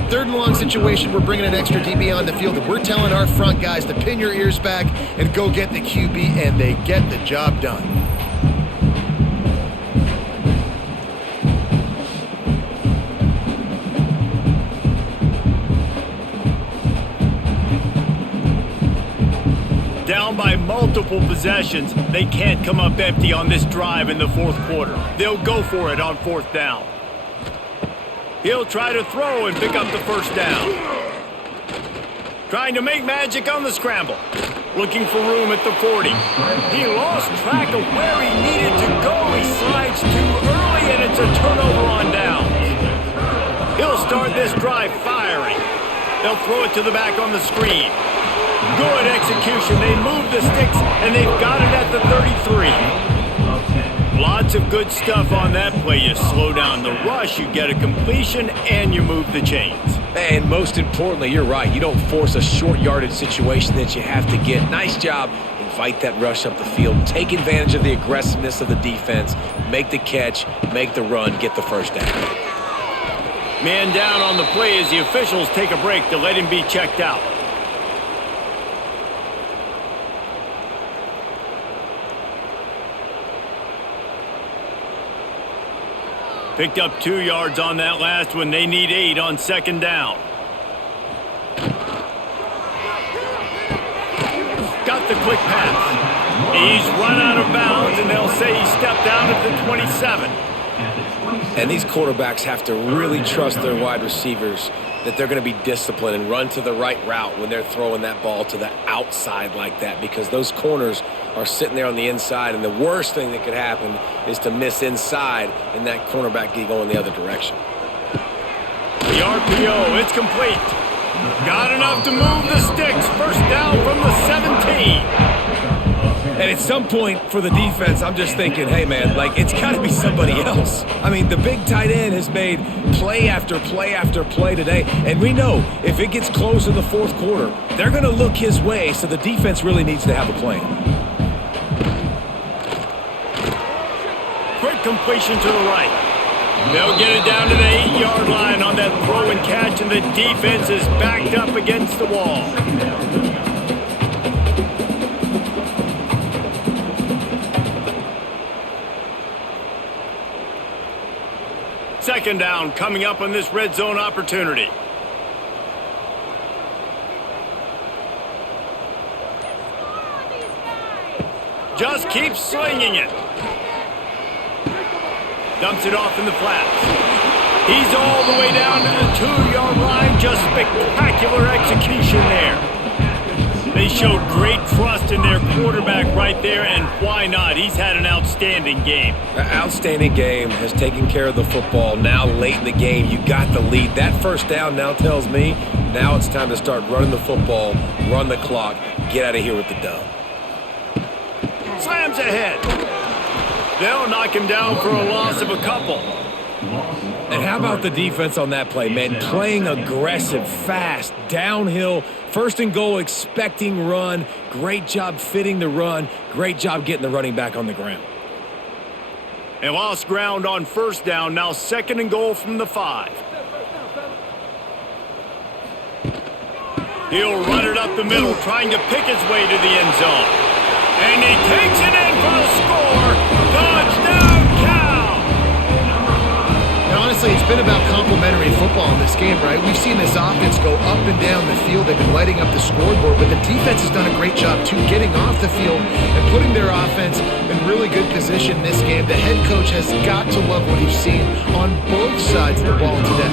3rd and long situation, we're bringing an extra DB on the field, and we're telling our front guys to pin your ears back and go get the QB, and they get the job done. Down by multiple possessions, they can't come up empty on this drive in the 4th quarter. They'll go for it on 4th down. He'll try to throw and pick up the 1st down. Trying to make magic on the scramble. Looking for room at the 40. He lost track of where he needed to go. He slides too early and it's a turnover on downs. He'll start this drive firing. They'll throw it to the back on the screen. Good execution. They move the sticks, and they've got it at the 33. Lots of good stuff on that play. You slow down the rush, you get a completion, and you move the chains. And most importantly, you're right. You don't force a short yardage situation that you have to get. Nice job. Invite that rush up the field. Take advantage of the aggressiveness of the defense. Make the catch, make the run, get the 1st down. Man down on the play as the officials take a break to let him be checked out. Picked up 2 yards on that last one. They need 8 on 2nd down. Got the quick pass. He's run out of bounds, and they'll say he stepped out at the 27. And these quarterbacks have to really trust their wide receivers that they're going to be disciplined and run to the right route when they're throwing that ball to the outside like that, because those corners are sitting there on the inside, and the worst thing that could happen is to miss inside and that cornerback go in the other direction. The RPO, it's complete. Got enough to move the sticks. First down from the 17. And at some point for the defense, I'm just thinking, hey, man, like, it's got to be somebody else. I mean, the big tight end has made play after play after play today. And we know if it gets close in the fourth quarter, they're going to look his way, so the defense really needs to have a plan. Quick completion to the right. They'll get it down to the 8-yard line on that throw and catch, and the defense is backed up against the wall. Second down coming up on this red zone opportunity. Just keeps slinging it. Dumps it off in the flats. He's all the way down to the 2-yard line. Just spectacular execution there. They showed great trust in their quarterback right there, and why not? He's had an outstanding game. An outstanding game, has taken care of the football. Now late in the game, you got the lead. That first down now tells me now it's time to start running the football, run the clock, get out of here with the dub. Slams ahead. They'll knock him down for a loss of a couple. And how about the defense on that play, man? Playing aggressive, fast, downhill, first and goal, expecting run. Great job fitting the run. Great job getting the running back on the ground. And lost ground on first down. Now second and goal from the 5. He'll run it up the middle, trying to pick his way to the end zone. And he takes it in for the score. Touchdown, Cal! And honestly, it's been about complementary football in this game, right? We've seen this offense go up and down the field. They've been lighting up the scoreboard, but the defense has done a great job, too, getting off the field and putting their offense in really good position in this game. The head coach has got to love what he's seen on both sides of the ball today.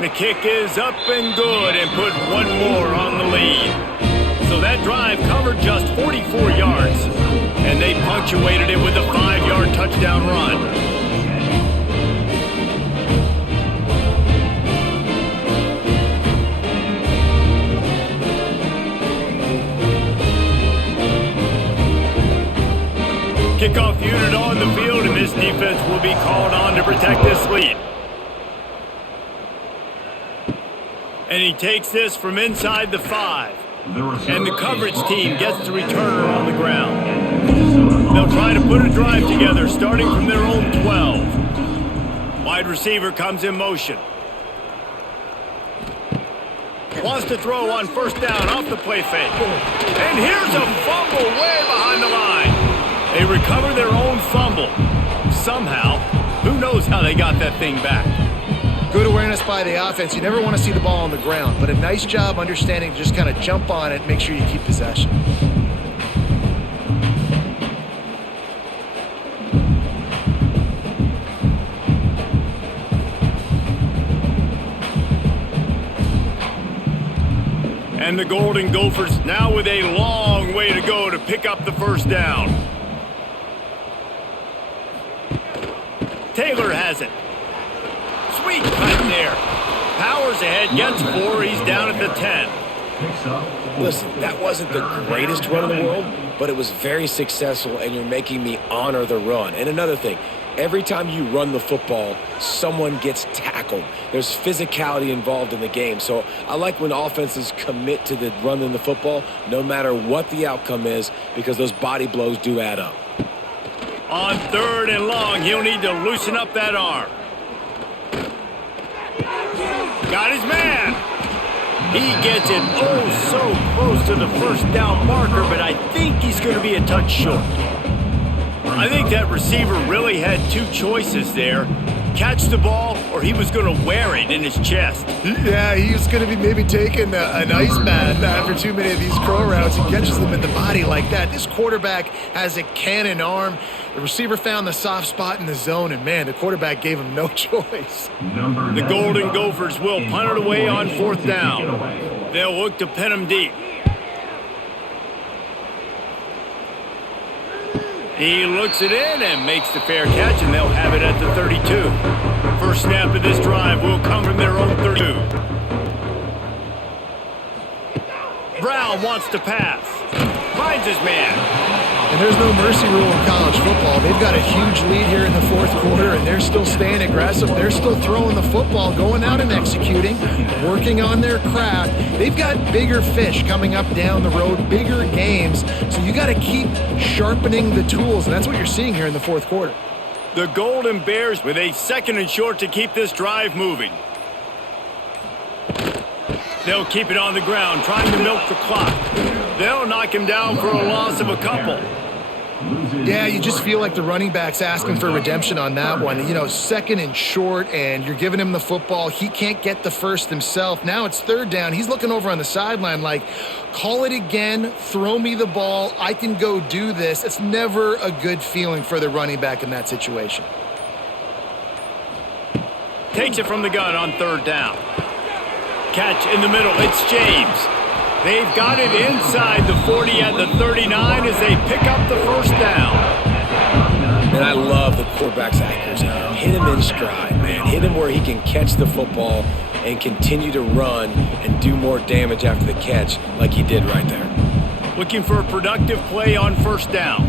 The kick is up and good and put one more on the lead. So that drive covered just 44 yards, and they punctuated it with a 5-yard touchdown run. Kickoff unit on the field, and this defense will be called on to protect this lead. And he takes this from inside the 5. And the coverage team gets the returner on the ground. They'll try to put a drive together starting from their own 12. Wide receiver comes in motion. Wants to throw on first down off the play fake. And here's a fumble way behind the line. They recover their own fumble. Somehow, who knows how they got that thing back. Good awareness by the offense. You never want to see the ball on the ground, but a nice job understanding to just kind of jump on it and make sure you keep possession. And the Golden Gophers now with a long way to go to pick up the first down. Taylor has it. Sweet cut there. Powers ahead, gets 4. He's down at the 10. Listen, that wasn't the greatest run in the world, but it was very successful, and you're making me honor the run. And another thing, every time you run the football, someone gets tackled. There's physicality involved in the game. So I like when offenses commit to the running the football, no matter what the outcome is, because those body blows do add up. On third and long, he'll need to loosen up that arm. Got his man. He gets it so close to the first down marker, but I think he's going to be a touch short. I think that receiver really had two choices there. Catch the ball, or he was going to wear it in his chest. Yeah, he was going to be maybe taking an ice bath after too many of these crow routes. He catches them in the body like that. This quarterback has a cannon arm. The receiver found the soft spot in the zone, and, man, the quarterback gave him no choice. The Golden Gophers will punt it away on fourth down. They'll look to pin him deep. He looks it in and makes the fair catch, and they'll have it at the 32. First snap of this drive will come from their own 32. Brown wants to pass. Finds his man. And there's no mercy rule in college football. They've got a huge lead here in the fourth quarter, and they're still staying aggressive. They're still throwing the football, going out and executing, working on their craft. They've got bigger fish coming up down the road, bigger games. So you got to keep sharpening the tools, and that's what you're seeing here in the fourth quarter. The Golden Bears with a 2nd and short to keep this drive moving. They'll keep it on the ground, trying to milk the clock. They'll knock him down for a loss of a couple. Yeah, you just feel like the running back's asking for redemption on that one. You know, 2nd and short, and you're giving him the football. He can't get the first himself. Now it's 3rd down. He's looking over on the sideline like, call it again, throw me the ball, I can go do this. It's never a good feeling for the running back in that situation. Takes it from the gun on 3rd down. Catch in the middle. It's James. They've got it inside the 40 at the 39 as they pick up the first down. And I love the quarterback's accuracy. Hit him in stride, man. Hit him where he can catch the football and continue to run and do more damage after the catch like he did right there. Looking for a productive play on 1st down.